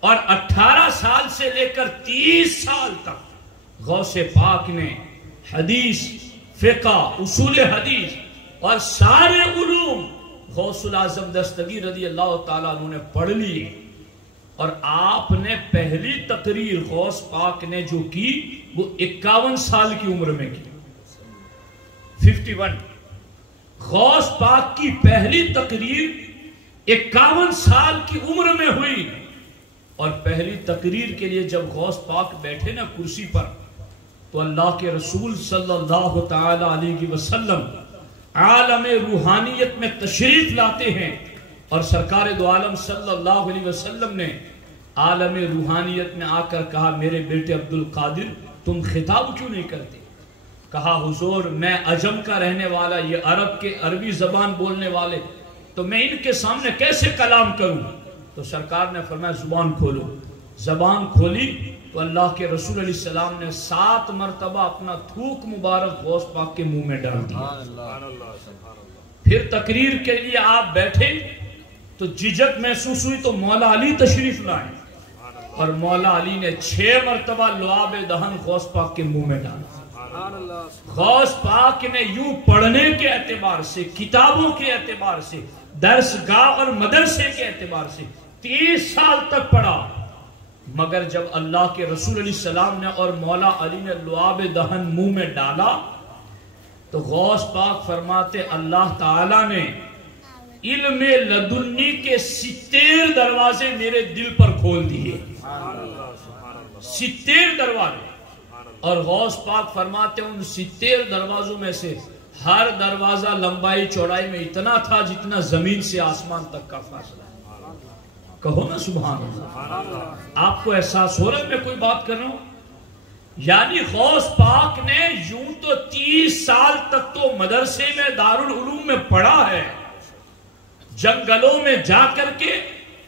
اور 18 سال سے لے کر 30 سال تک غوث پاک نے حدیث، فقہ، اصول حدیث اور سارے علوم غوث العظم دستگیر رضی اللہ تعالیٰ عنہ نے پڑھ لیے. اور آپ نے پہلی تقریر غوث پاک نے جو کی وہ 51 سال کی عمر میں کی. 51 غوث پاک کی پہلی تقریر 51 سال کی عمر میں ہوئی. اور پہلی تقریر کے لیے جب غوث پاک بیٹھے نا کرسی پر تو اللہ کے رسول صلی اللہ تعالی علیہ وسلم عالم روحانیت میں تشریف لاتے ہیں اور سرکار دو عالم صلی اللہ علیہ وسلم نے عالم روحانیت میں آ کر کہا میرے بیٹے عبد القادر تم خطاب کیوں نہیں کرتے؟ کہا حضور میں عجم کا رہنے والا، یہ عرب کے عربی زبان بولنے والے، تو میں ان کے سامنے کیسے کلام کروں؟ تو سرکار نے فرمایا زبان کھولو. زبان کھولی تو اللہ کے رسول علیہ السلام نے 7 مرتبہ اپنا تھوک مبارک غوث پاک کے منہ میں ڈال دیا. پھر تقریر کے لیے آپ بیٹھے تو جھجک محسوس ہوئی تو مولا علی تشریف لائے اور مولا علی نے 6 مرتبہ لعاب دہن غوث پاک کے منہ میں ڈالا. غوث پاک نے یوں پڑھنے کے اعتبار سے، کتابوں کے اعتبار سے، درس گاہ اور مدرسے کے اعتبار سے 30 سال تک پڑھا. مگر جب اللہ کے رسول علیہ السلام نے اور مولا علی نے لعاب دہن منہ میں ڈالا تو غوث پاک فرماتے اللہ تعالیٰ نے علم لدنی کے 70 دروازے میرے دل پر کھول دیے. 70 دروازے. اور غوث پاک فرماتے ان 70 دروازوں میں سے ہر دروازہ لمبائی چوڑائی میں اتنا تھا جتنا زمین سے آسمان تک کا فاصلہ. کہو نا سبحان اللہ. آپ کو احساس ہو رہا ہے میں کوئی بات کر رہا ہوں؟ یعنی غوث پاک نے یوں تو 30 سال تک تو مدرسے میں دارالعلوم میں پڑھا ہے، جنگلوں میں جا کر کے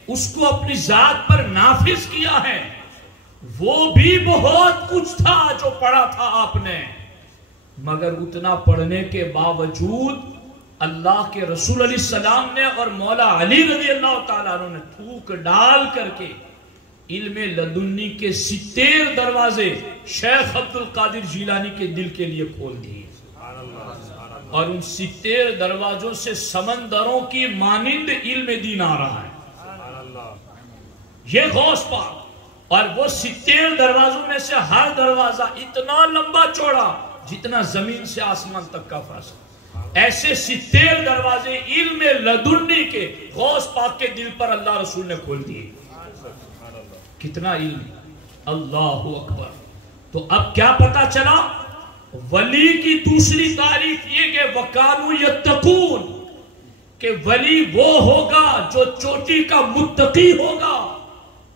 اس کو اپنی ذات پر نافذ کیا ہے. وہ بھی بہت کچھ تھا جو پڑھا تھا آپ نے، مگر اتنا پڑھنے کے باوجود اللہ کے رسول علیہ السلام نے اور مولا علی رضی اللہ تعالیٰ عنہ نے تھوک ڈال کر کے علم لدنی کے 70 دروازے شیخ عبد القادر جیلانی کے دل کے لیے کھول دیے. اور ان 70 دروازوں سے سمندروں کی مانند علم دین آ رہا ہے. یہ غوث پاک. اور وہ 70 دروازوں میں سے ہر دروازہ اتنا لمبا چوڑا جتنا زمین سے آسمان تک کا فاصلہ. ایسے 70 دروازے علم لدنی کے غوث پاک کے دل پر اللہ رسول نے کھول دیے. کتنا علم. اللہ اکبر. تو اب کیا پتا چلا؟ ولی کی دوسری تعریف یہ کہ وَكَانُوا يَتَّقُونَ، کہ ولی وہ ہوگا جو چوٹی کا متقی ہوگا.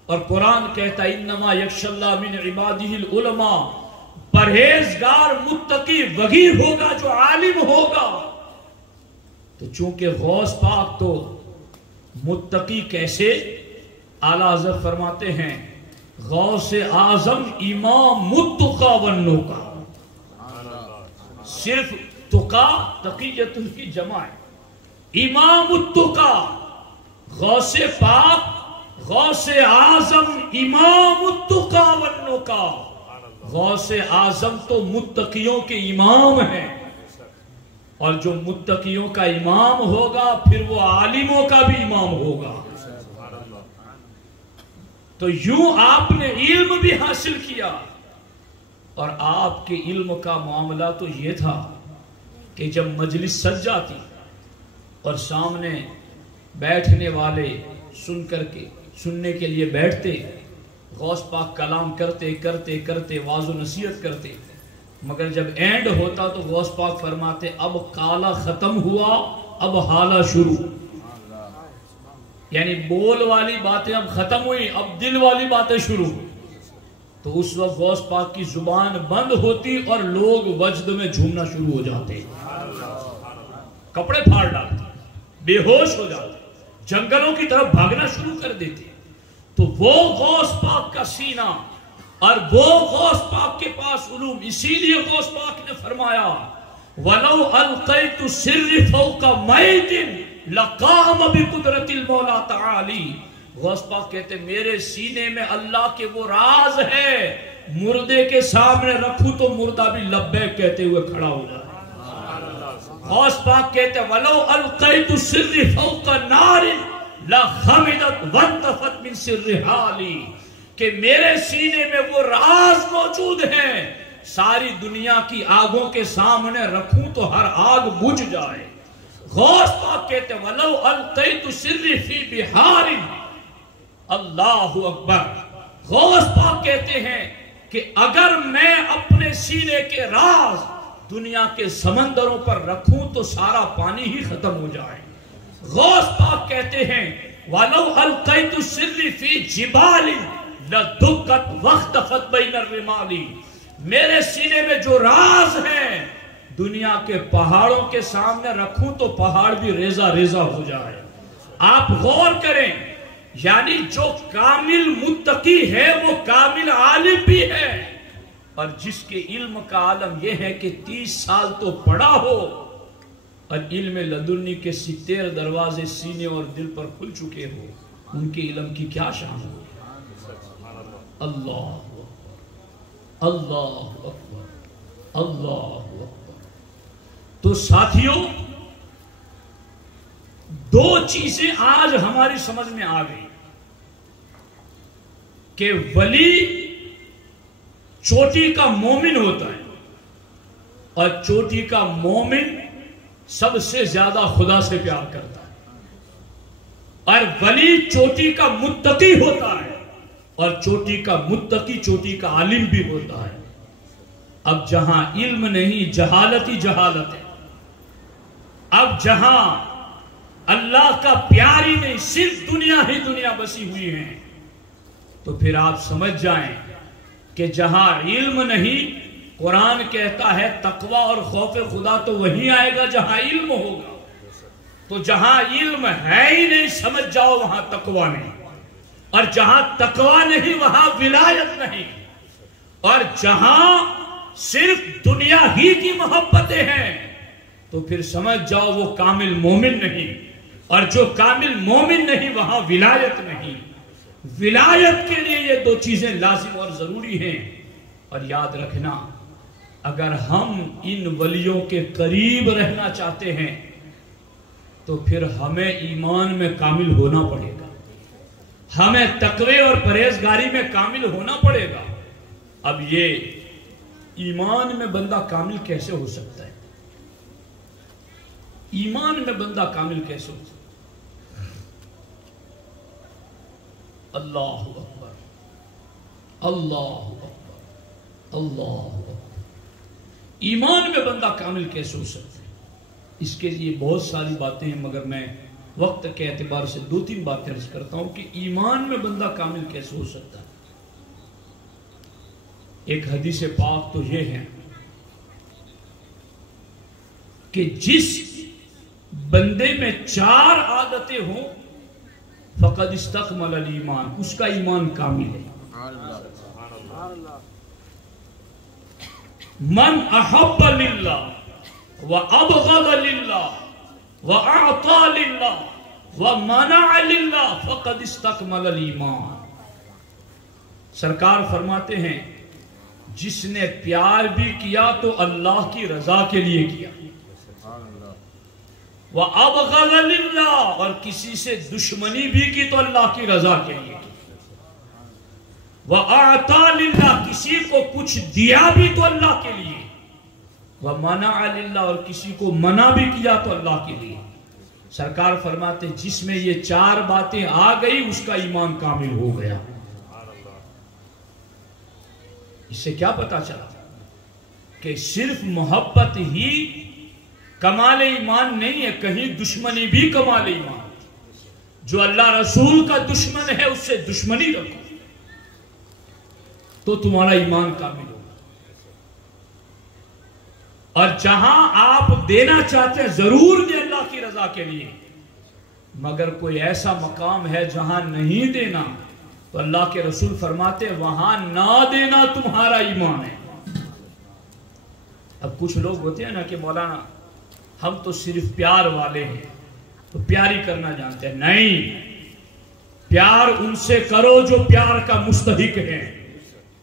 اور قرآن کہتا ہے انما یخشی اللہ من عبادہ العلماء، پرہیزگار متقی وہی ہوگا جو عالم ہوگا. تو چونکہ غوث پاک تو متقی کیسے؟ اعلیٰ حضرت فرماتے ہیں غوث اعظم امام التقیٰ والنقیٰ. صرف تقیٰ تقیت کی جمع ہے. امام التقیٰ غوث پاک، غوث اعظم امام التقیٰ والنقیٰ. غوث اعظم تو متقیوں کے امام ہیں، اور جو متقیوں کا امام ہوگا پھر وہ عالموں کا بھی امام ہوگا. تو یوں آپ نے علم بھی حاصل کیا. اور آپ کے علم کا معاملہ تو یہ تھا کہ جب مجلس سج جاتی اور سامنے بیٹھنے والے سننے کے لیے بیٹھتے، غوث پاک کلام کرتے کرتے کرتے واعظ و نصیحت کرتے، مگر جب اینڈ ہوتا تو غوث پاک فرماتے اب کالا ختم ہوا، اب حالہ شروع. یعنی بول والی باتیں اب ختم ہوئی، اب دل والی باتیں شروع ہوئی، تو اس وقت غوث پاک کی زبان بند ہوتی اور لوگ وجد میں جھومنا شروع ہو جاتے، کپڑے پھاڑ ڈالتے، بے ہوش ہو جاتے، جنگلوں کی طرف بھاگنا شروع کر دیتے۔ تو وہ غوث پاک کا سینہ اور وہ غوث پاک کے پاس علوم، اسی لیے غوث پاک نے فرمایا وَلَوْ أَلْقَيْتُ سِرِّ فَوْقَ مَيْتٍ لَقَامَ بِقُدْرَةِ الْمَوْلَى تَعَالِي۔ غوث پاک کہتے میرے سینے میں اللہ کے وہ راز ہے، مردے کے سامنے رکھوں تو مردہ بھی لبیک کہتے ہوئے کھڑا ہو جائے۔ غوث پاک کہتے وَلَوْ أَلْقَيْتُ سِرِّ فَوْقَ نَارٍ لَخَمِدَتْ وَانْتَفَتْ مِنْ سِرِّ حَالِي، کہ میرے سینے میں وہ راز موجود ہیں، ساری دنیا کی آگوں کے سامنے رکھوں تو ہر آگ بجھ جائے۔ غوث پاک کہتے وَلَوْ أَلْقَيْتُ سِرِّ فِي بِحَارٍ، اللہ اکبر۔ غوث پاک کہتے ہیں کہ اگر میں اپنے سینے کے راز دنیا کے سمندروں پر رکھوں تو سارا پانی ہی ختم ہو جائے۔ غوث پاک کہتے ہیں وَلَوْ أَلْقَيْتُ سِرِّ فِي جِبَالٍ لَدُّكَّتْ وَاخْتَفَتْ بَيْنَ الرِّمَالِ، میرے سینے میں جو راز ہیں دنیا کے پہاڑوں کے سامنے رکھوں تو پہاڑ بھی ریزہ ریزہ ہو جائے۔ آپ غور کریں، یعنی جو کامل متقی ہے وہ کامل عالم بھی ہے، اور جس کے علم کا عالم یہ ہے کہ 30 سال تو پڑھا ہو اور علم لدنی کے 70 دروازے سینے اور دل پر کھل چکے ہو، ان کے علم کی کیا شان ہو۔ اللہ اللہ اکبر، اللہ اکبر۔ تو ساتھیوں، دو چیزیں آج ہماری سمجھ میں آ گئی کہ ولی چوٹی کا مومن ہوتا ہے، اور چوٹی کا مومن سب سے زیادہ خدا سے پیار کرتا ہے، اور ولی چوٹی کا متقی ہوتا ہے، اور چوٹی کا متقی چوٹی کا عالم بھی ہوتا ہے۔ اب جہاں علم نہیں، جہالت ہی جہالت ہے۔ اب جہاں اللہ کا پیار ہی نہیں، صرف دنیا ہی دنیا بسی ہوئی ہے، تو پھر آپ سمجھ جائیں کہ جہاں علم نہیں، قرآن کہتا ہے تقوی اور خوف خدا تو وہیں آئے گا جہاں علم ہوگا۔ تو جہاں علم ہے ہی نہیں، سمجھ جاؤ وہاں تقوی نہیں، اور جہاں تقوی نہیں وہاں ولایت نہیں، اور جہاں صرف دنیا ہی کی محبتیں ہیں تو پھر سمجھ جاؤ وہ کامل مومن نہیں، اور جو کامل مومن نہیں وہاں ولایت نہیں۔ ولایت کے لیے یہ دو چیزیں لازم اور ضروری ہیں۔ اور یاد رکھنا، اگر ہم ان ولیوں کے قریب رہنا چاہتے ہیں تو پھر ہمیں ایمان میں کامل ہونا پڑے گا، ہمیں تقوی اور پرہیزگاری میں کامل ہونا پڑے گا۔ اب یہ ایمان میں بندہ کامل کیسے ہو سکتا ہے؟ ایمان میں بندہ کامل کیسے ہو سکتا ہے؟ اللہ اکبر، اللہ اکبر، اللہ اکبر۔ ایمان میں بندہ کامل کیسے ہو سکتا ہے؟ اس کے لیے بہت ساری باتیں ہیں، مگر میں وقت کے اعتبار سے 2-3 باتیں عرض کرتا ہوں کہ ایمان میں بندہ کامل کیسے ہو سکتا ہے۔ ایک حدیث پاک تو یہ ہے کہ جس بندے میں 4 عادتیں ہوں فقد استکمل الایمان، اس کا ایمان کامل ہے۔ من احب للہ وابغض للہ واعطى للہ ومنع للہ فقد استکمل الایمان۔ سرکار فرماتے ہیں جس نے پیار بھی کیا تو اللہ کی رضا کے لیے کیا، وَأَبْغَضَ لِلَّهِ، اور کسی سے دشمنی بھی کی تو اللہ کی رضا کے لیے کی، وَأَعْطَى لِلَّهِ، کسی کو کچھ دیا بھی تو اللہ کے لیے، وَمَنَعَ لِلَّهِ، اور کسی کو منع بھی کیا تو اللہ کے لیے۔ سرکار فرماتے جس میں یہ 4 باتیں آ گئی اس کا ایمان کامل ہو گیا۔ اس سے کیا پتا چلا کہ صرف محبت ہی کمال ایمان نہیں ہے، کہیں دشمنی بھی کمال ایمان۔ جو اللہ رسول کا دشمن ہے اس سے دشمنی رکھو تو تمہارا ایمان کامل ہوگا. اور جہاں آپ دینا چاہتے ہیں ضرور دیں اللہ کی رضا کے لیے، مگر کوئی ایسا مقام ہے جہاں نہیں دینا تو اللہ کے رسول فرماتے ہیں وہاں نہ دینا تمہارا ایمان ہے. اب کچھ لوگ ہوتے ہیں نا کہ مولانا ہم تو صرف پیار والے ہیں تو پیاری کرنا جانتے ہیں. نہیں، پیار ان سے کرو جو پیار کا مستحق ہیں،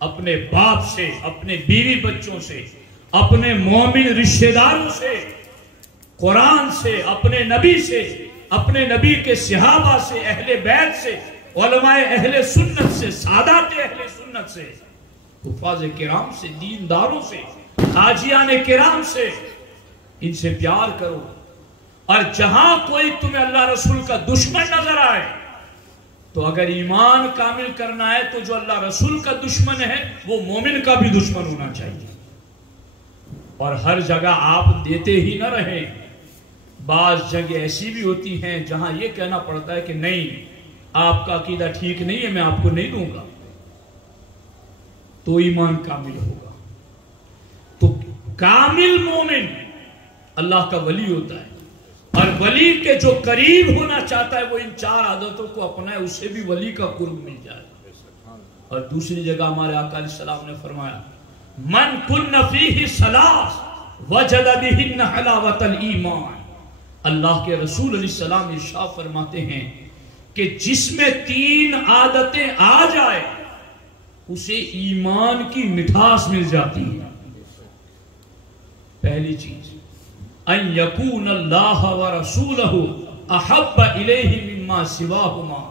اپنے باپ سے، اپنے بیوی بچوں سے، اپنے مومن رشتہ داروں سے، قرآن سے، اپنے نبی سے، اپنے نبی کے صحابہ سے، اہل بیت سے، علماء اہل سنت سے، سادات اہل سنت سے، حفاظ کرام سے، دینداروں سے، حاجیان کرام سے، ان سے پیار کرو. اور جہاں کوئی تمہیں اللہ رسول کا دشمن نظر آئے تو اگر ایمان کامل کرنا ہے تو جو اللہ رسول کا دشمن ہے وہ مومن کا بھی دشمن ہونا چاہیے. اور ہر جگہ آپ دیتے ہی نہ رہیں. بعض جگہ ایسی بھی ہوتی ہیں جہاں یہ کہنا پڑتا ہے کہ نہیں آپ کا عقیدہ ٹھیک نہیں ہے، میں آپ کو نہیں دوں گا، تو ایمان کامل ہوگا. تو کامل مومن اللہ کا ولی ہوتا ہے، اور ولی کے جو قریب ہونا چاہتا ہے وہ ان 4 عادتوں کو اپنائے، اسے بھی ولی کا قرب مل جائے. اور دوسری جگہ ہمارے آقا علیہ السلام نے فرمایا من کن فیہ ثلاث وجد بہن حلاوت الایمان. اللہ کے رسول علیہ السلام ارشاد فرماتے ہیں کہ جس میں 3 عادتیں آ جائے اسے ایمان کی مٹھاس مل جاتی ہے. پہلی چیز ان یکون اللہ ورسولہ احب الیہ مما سواہما.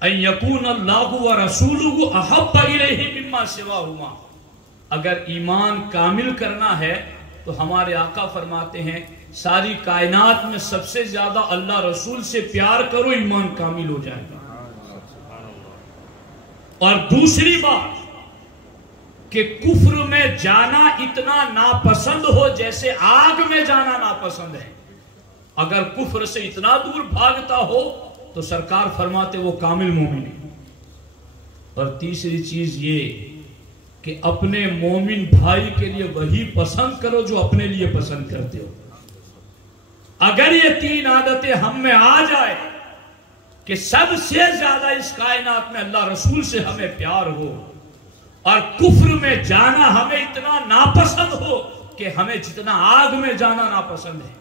ان یکون اللہ ورسولہ احب الیہ مما سواہما. اگر ایمان کامل کرنا ہے تو ہمارے آقا فرماتے ہیں ساری کائنات میں سب سے زیادہ اللہ رسول سے پیار کرو، ایمان کامل ہو جائے گا. اور دوسری بات کہ کفر میں جانا اتنا ناپسند ہو جیسے آگ میں جانا ناپسند ہے. اگر کفر سے اتنا دور بھاگتا ہو تو سرکار فرماتے وہ کامل مومن ہے. اور تیسری چیز یہ کہ اپنے مومن بھائی کے لیے وہی پسند کرو جو اپنے لیے پسند کرتے ہو. اگر یہ 3 عادتیں ہم میں آ جائے کہ سب سے زیادہ اس کائنات میں اللہ رسول سے ہمیں پیار ہو اور کفر میں جانا ہمیں اتنا ناپسند ہو کہ ہمیں جتنا آگ میں جانا ناپسند ہے.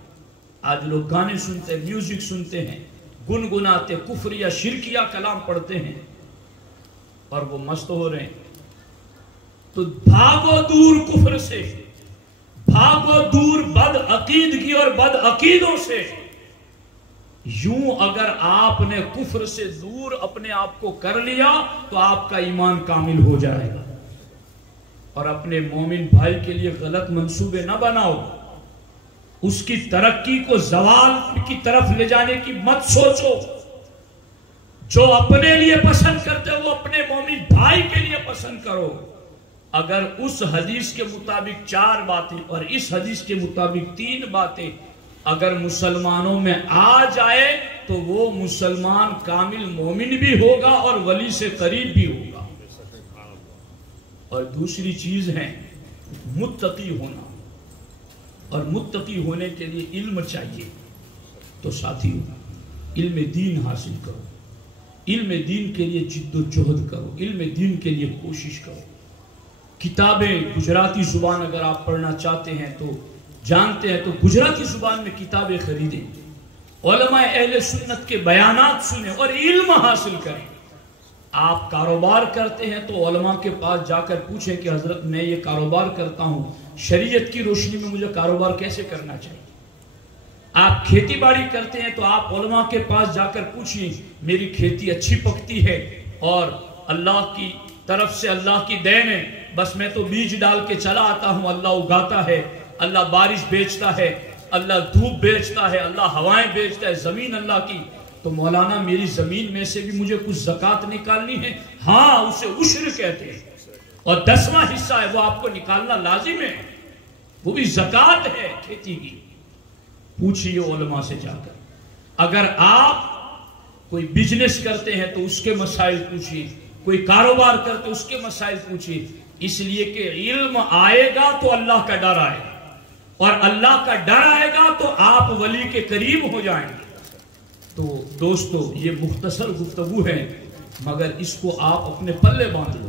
آج لوگ گانے سنتے ہیں، میوزک سنتے ہیں، گنگناتے کفر یا شرکیہ کلام پڑھتے ہیں اور وہ مست ہو رہے ہیں. تو بھاگو دور کفر سے، بھاگو دور بد عقیدگی اور بد عقیدوں سے. یوں اگر آپ نے کفر سے دور اپنے آپ کو کر لیا تو آپ کا ایمان کامل ہو جائے گا. اور اپنے مومن بھائی کے لیے غلط منصوبے نہ بناؤ، اس کی ترقی کو زوال کی طرف لے جانے کی مت سوچو. جو اپنے لیے پسند کرتے ہو وہ اپنے مومن بھائی کے لیے پسند کرو. اگر اس حدیث کے مطابق 4 باتیں اور اس حدیث کے مطابق 3 باتیں اگر مسلمانوں میں آ جائے تو وہ مسلمان کامل مومن بھی ہوگا اور ولی سے قریب بھی ہوگا. اور دوسری چیز ہے متقی ہونا. اور متقی ہونے کے لیے علم چاہیے. تو ساتھیو علم دین حاصل کرو، علم دین کے لیے جد و جہد کرو، علم دین کے لیے کوشش کرو. کتابیں گجراتی زبان اگر آپ پڑھنا چاہتے ہیں تو جانتے ہیں تو گجراتی زبان میں کتابیں خریدیں، علماء اہل سنت کے بیانات سنیں اور علم حاصل کریں. آپ کاروبار کرتے ہیں تو علماء کے پاس جا کر پوچھیں کہ حضرت میں یہ کاروبار کرتا ہوں، شریعت کی روشنی میں مجھے کاروبار کیسے کرنا چاہیے. آپ کھیتی باڑی کرتے ہیں تو آپ علماء کے پاس جا کر پوچھیں میری کھیتی اچھی پکتی ہے اور اللہ کی طرف سے اللہ کی دین ہے، بس میں تو بیج ڈال کے چلا آتا ہوں، اللہ اگاتا ہے، اللہ بارش بیچتا ہے، اللہ دھوپ بیچتا ہے، اللہ ہوائیں بیچتا ہے، زمین اللہ کی. تو مولانا میری زمین میں سے بھی مجھے کچھ زکوٰۃ نکالنی ہے. ہاں اسے عشر کہتے ہیں اور 10واں حصہ ہے وہ آپ کو نکالنا لازم ہے، وہ بھی زکوٰۃ ہے کھیتی کی. پوچھئے علماء سے جا کر. اگر آپ کوئی بزنس کرتے ہیں تو اس کے مسائل پوچھئے, کوئی کاروبار کرتے اس کے مسائل پوچھئے, اس لیے کہ علم آئے گا تو اللہ کا ڈر آئے گا, اور اللہ کا ڈر آئے گا تو آپ ولی کے قریب ہو جائیں گے. تو دوستو یہ مختصر گفتگو ہے, مگر اس کو آپ اپنے پلے باندھ لو.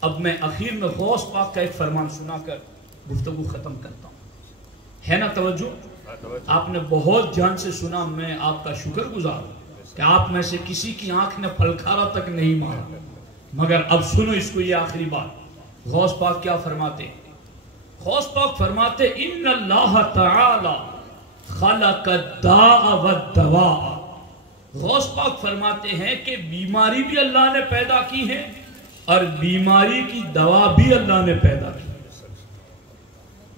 اب میں اخیر میں غوث پاک کا ایک فرمان سنا کر گفتگو ختم کرتا ہوں. ہے نا توجہ؟ آپ نے بہت جان سے سنا, میں آپ کا شکر گزار ہوں کہ آپ میں سے کسی کی آنکھ نے پھلکارا تک نہیں مارا. مگر اب سنو اس کو, یہ آخری بات. غوث پاک کیا فرماتے ہیں؟ غوث پاک فرماتے ان اللہ تعالی خلق الداء والدواء. غوث پاک فرماتے ہیں کہ بیماری بھی اللہ نے پیدا کی ہے اور بیماری کی دوا بھی اللہ نے پیدا کی.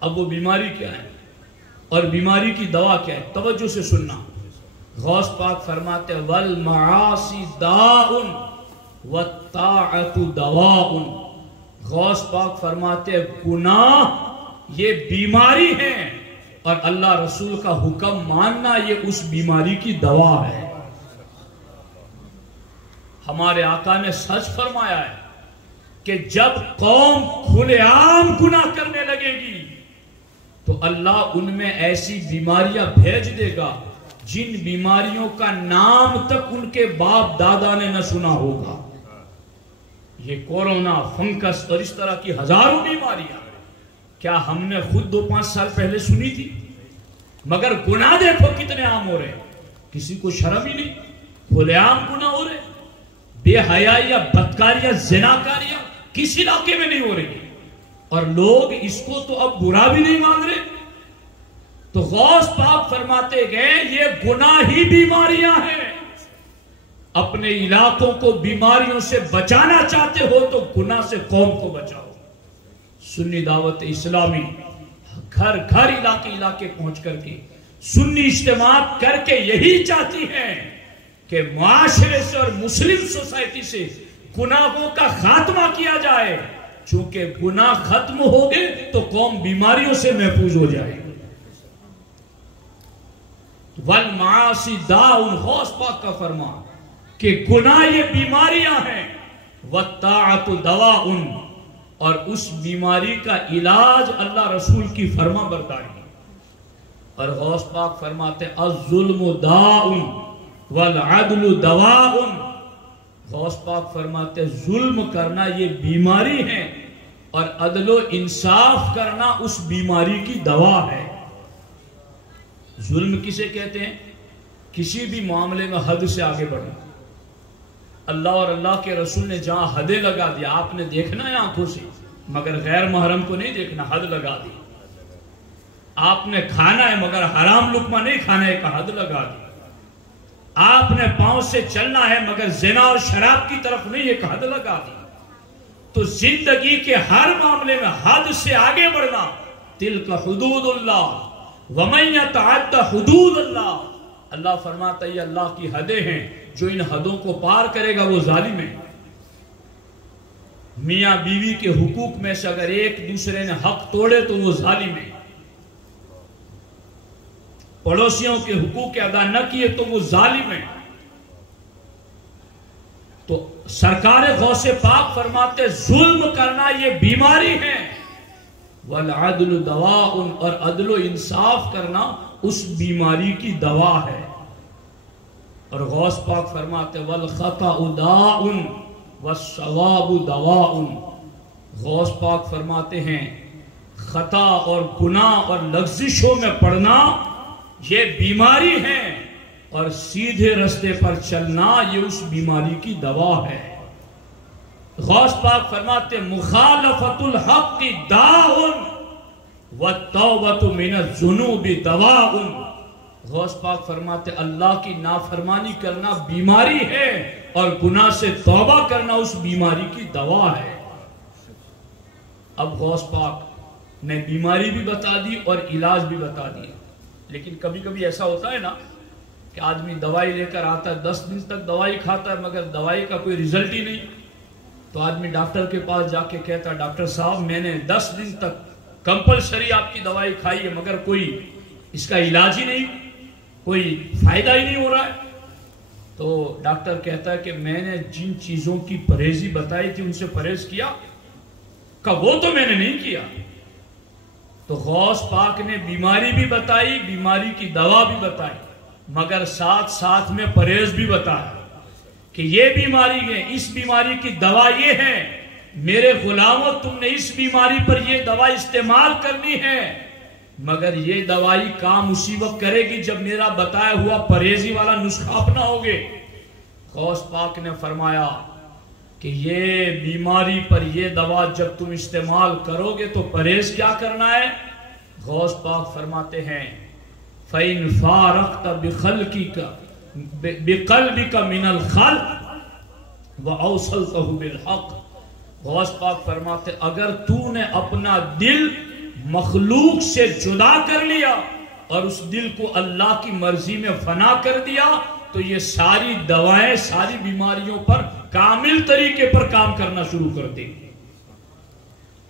اب وہ بیماری کیا ہے اور بیماری کی دوا کیا ہے؟ توجہ سے سننا. غوث پاک فرماتے والمعاصی داء والطاعت دواء. غوث پاک فرماتے گناہ یہ بیماری ہے اور اللہ رسول کا حکم ماننا یہ اس بیماری کی دوا ہے. ہمارے آقا نے سچ فرمایا ہے کہ جب قوم کھلے عام گناہ کرنے لگے گی تو اللہ ان میں ایسی بیماریاں بھیج دے گا جن بیماریوں کا نام تک ان کے باپ دادا نے نہ سنا ہوگا. یہ کورونا, فنکس اور اس طرح کی ہزاروں بیماریاں کیا ہم نے خود 2-5 سال پہلے سنی تھی؟ مگر گناہ دیکھو کتنے عام ہو رہے ہیں, کسی کو شرم ہی نہیں, کھلے عام گناہ ہو رہے, بے حیائیاں, بدکاریاں, زناکاریاں کس علاقے میں نہیں ہو رہی, اور لوگ اس کو تو اب برا بھی نہیں مان رہے. تو غوث پاک فرماتے گئے یہ گناہ ہی بیماریاں ہیں. اپنے علاقوں کو بیماریوں سے بچانا چاہتے ہو تو گناہ سے قوم کو بچاؤ. سنی دعوت اسلامی گھر گھر علاقے پہنچ کر کے سنی اجتماعات کر کے یہی چاہتی ہیں کہ معاشرے سے اور مسلم سوسائٹی سے گناہوں کا خاتمہ کیا جائے. چونکہ گناہ ختم ہو گئے تو قوم بیماریوں سے محفوظ ہو جائے. والمعاصی داء. غوث پاک کا فرمان کہ گناہ یہ بیماریاں ہیں, والطاعت دواء, اور اس بیماری کا علاج اللہ رسول کی فرما برداری. اور غوث پاک فرماتے الظلم داء والعدل دواء. غوث پاک فرماتے ظلم کرنا یہ بیماری ہے اور عدل و انصاف کرنا اس بیماری کی دوا ہے. ظلم کسے کہتے ہیں؟ کسی بھی معاملے میں حد سے آگے بڑھنا. اللہ اور اللہ کے رسول نے جہاں حدیں لگا دیا, آپ نے دیکھنا ہے آنکھوں سے مگر غیر محرم کو نہیں دیکھنا, حد لگا دی. آپ نے کھانا ہے مگر حرام لقمہ نہیں کھانا ہے, حد لگا دی. آپ نے پاؤں سے چلنا ہے مگر زنا اور شراب کی طرف نہیں, ایک حد لگا دی. تو زندگی کے ہر معاملے میں حد سے آگے بڑھنا. تلک حدود اللہ ومن یتعد حدود اللہ. اللہ فرماتا یہ اللہ کی حدیں ہیں, جو ان حدوں کو پار کرے گا وہ ظالم ہے. میاں بیوی کے حقوق میں سے اگر ایک دوسرے نے حق توڑے تو وہ ظالم ہے. پڑوسیوں کے حقوق ادا نہ کیے تو وہ ظالم ہے. تو سرکار غوث پاک فرماتے ظلم کرنا یہ بیماری ہے. والعدل دواء, اور عدل و انصاف کرنا اس بیماری کی دوا ہے. اور غوث پاک فرماتے والخطأ داء والصواب دواء. غوث پاک فرماتے ہیں خطا اور گناہ اور لغزشوں میں پڑنا یہ بیماری ہے, اور سیدھے رستے پر چلنا یہ اس بیماری کی دوا ہے. غوث پاک فرماتے مخالفت الحق داء والتوبۃ من الذنوب دواء. غوث پاک فرماتے اللہ کی نافرمانی کرنا بیماری ہے اور گناہ سے توبہ کرنا اس بیماری کی دوا ہے. اب غوث پاک نے بیماری بھی بتا دی اور علاج بھی بتا دی. لیکن کبھی کبھی ایسا ہوتا ہے نا کہ آدمی دوائی لے کر آتا ہے, 10 دن تک دوائی کھاتا ہے مگر دوائی کا کوئی رزلٹ ہی نہیں. تو آدمی ڈاکٹر کے پاس جا کے کہتا ہے ڈاکٹر صاحب میں نے 10 دن تک کمپلسری آپ کی دوائی کھائی ہے مگر کوئی اس کا علاج ہی نہیں. کوئی فائدہ ہی نہیں ہو رہا ہے. تو ڈاکٹر کہتا ہے کہ میں نے جن چیزوں کی پرہیزی بتائی تھی ان سے پرہیز کیا؟ کہ وہ تو میں نے نہیں کیا. تو غوث پاک نے بیماری بھی بتائی، بیماری کی دوا بھی بتائی، مگر ساتھ ساتھ میں پرہیز بھی بتایا کہ یہ بیماری ہے، اس بیماری کی دوا یہ ہے، میرے غلاموں تم نے اس بیماری پر یہ دوا استعمال کرنی ہے، مگر یہ دوائی کام اسی وقت کرے گی جب میرا بتایا ہوا پرہیزی والا نسخہ اپنا ہوگے. غوث پاک نے فرمایا کہ یہ بیماری پر یہ دوا جب تم استعمال کرو گے تو پرہیز کیا کرنا ہے؟ غوث پاک فرماتے ہیں فَإِنْ فَارَقْتَ بِقَلْبِكَ مِنَ الْخَلْقِ وَأَوْصَلْتَهُ بِالْحَقِّ. غوث پاک فرماتے اگر تو نے اپنا دل مخلوق سے جدا کر لیا اور اس دل کو اللہ کی مرضی میں فنا کر دیا تو یہ ساری دوائیں ساری بیماریوں پر کامل طریقے پر کام کرنا شروع کر دیں.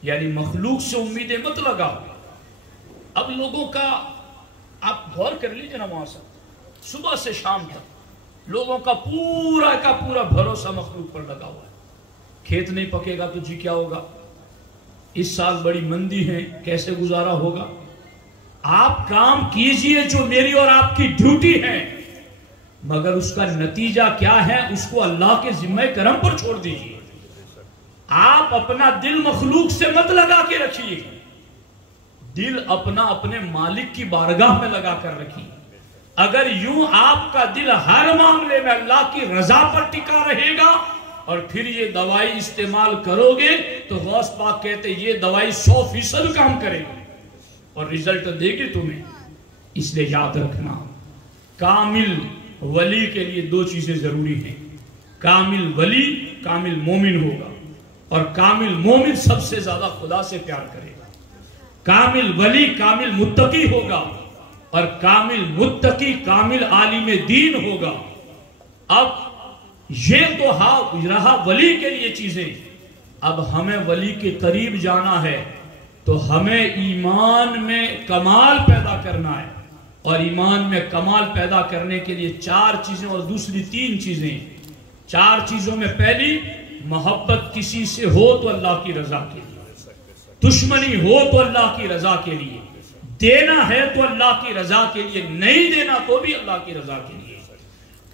یعنی مخلوق سے امیدیں مت لگاؤ. اب لوگوں کا آپ غور کر لیجئے نا معاشرہ، صبح سے شام تک لوگوں کا پورا بھروسہ مخلوق پر لگا ہوا ہے. کھیت نہیں پکے گا تو جی کیا ہوگا، اس سال بڑی مندی ہے کیسے گزارا ہوگا. آپ کام کیجئے جو میری اور آپ کی ڈیوٹی ہے، مگر اس کا نتیجہ کیا ہے اس کو اللہ کے ذمہ کرم پر چھوڑ دیجئے. آپ اپنا دل مخلوق سے مت لگا کے رکھیے، دل اپنے مالک کی بارگاہ میں لگا کر رکھیے. اگر یوں آپ کا دل ہر معاملے میں اللہ کی رضا پر ٹکا رہے گا اور پھر یہ دوائی استعمال کرو گے تو غوث پاک کہتے یہ دوائی 100% کام کرے گی اور رزلٹ دے گی تمہیں. اس لیے یاد رکھنا کامل ولی کے لیے دو چیزیں ضروری ہیں. کامل ولی کامل مومن ہوگا اور کامل مومن سب سے زیادہ خدا سے پیار کرے گا. کامل ولی کامل متقی ہوگا اور کامل متقی کامل عالم دین ہوگا. اب یہ تو رہا ولی کے لیے چیزیں. اب ہمیں ولی کے قریب جانا ہے تو ہمیں ایمان میں کمال پیدا کرنا ہے، اور ایمان میں کمال پیدا کرنے کے لیے 4 چیزیں اور دوسری 3 چیزیں. 4 چیزوں میں پہلی محبت کسی سے ہو تو اللہ کی رضا کے لیے، دشمنی ہو تو اللہ کی رضا کے لیے، دینا ہے تو اللہ کی رضا کے لیے، نہیں دینا تو بھی اللہ کی رضا کے لیے.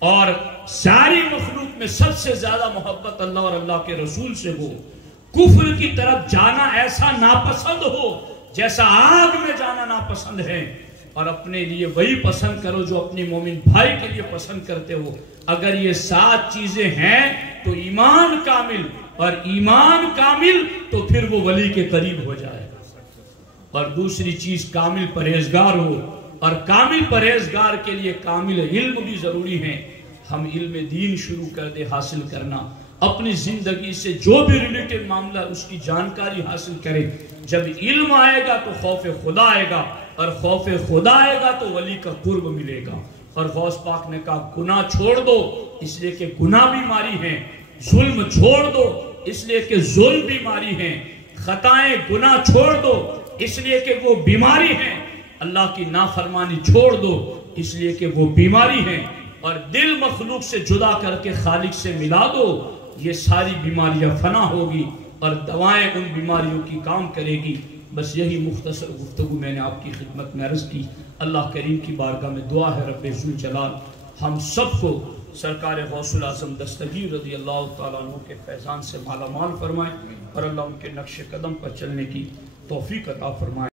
اور ساری مخلوق میں سب سے زیادہ محبت اللہ اور اللہ کے رسول سے ہو. کفر کی طرف جانا ایسا ناپسند ہو جیسا آگ میں جانا ناپسند ہے، اور اپنے لیے وہی پسند کرو جو اپنی مومن بھائی کے لیے پسند کرتے ہو. اگر یہ 7 چیزیں ہیں تو ایمان کامل، اور ایمان کامل تو پھر وہ ولی کے قریب ہو جائے گا. اور دوسری چیز کامل پرہیزگار ہو، اور کامل پرہیزگار کے لیے کامل علم بھی ضروری ہے. ہم علم دین شروع کر دے حاصل کرنا، اپنی زندگی سے جو بھی ریلیٹڈ معاملہ اس کی جانکاری حاصل کرے. جب علم آئے گا تو خوف خدا آئے گا، اور خوف خدا آئے گا تو ولی کا قرب ملے گا. اور غوث پاک نے کہا گناہ چھوڑ دو اس لیے کہ گناہ بیماری ہے، ظلم چھوڑ دو اس لیے کہ ظلم بیماری ہے، خطائیں گناہ چھوڑ دو اس لیے کہ وہ بیماری ہیں، اللہ کی نافرمانی چھوڑ دو اس لیے کہ وہ بیماری ہیں، اور دل مخلوق سے جدا کر کے خالق سے ملا دو. یہ ساری بیماریاں فنا ہوگی اور دوائیں ان بیماریوں کی کام کرے گی. بس یہی مختصر گفتگو میں نے آپ کی خدمت میں عرض کی. اللہ کریم کی بارگاہ میں دعا ہے رب ذوالجلال ہم سب کو سرکار غوث العظم دستگیر رضی اللہ تعالیٰ عنہ کے فیضان سے مالا مال فرمائے، اور اللہ ان کے نقش قدم پر چلنے کی توفیق عطا فرمائے.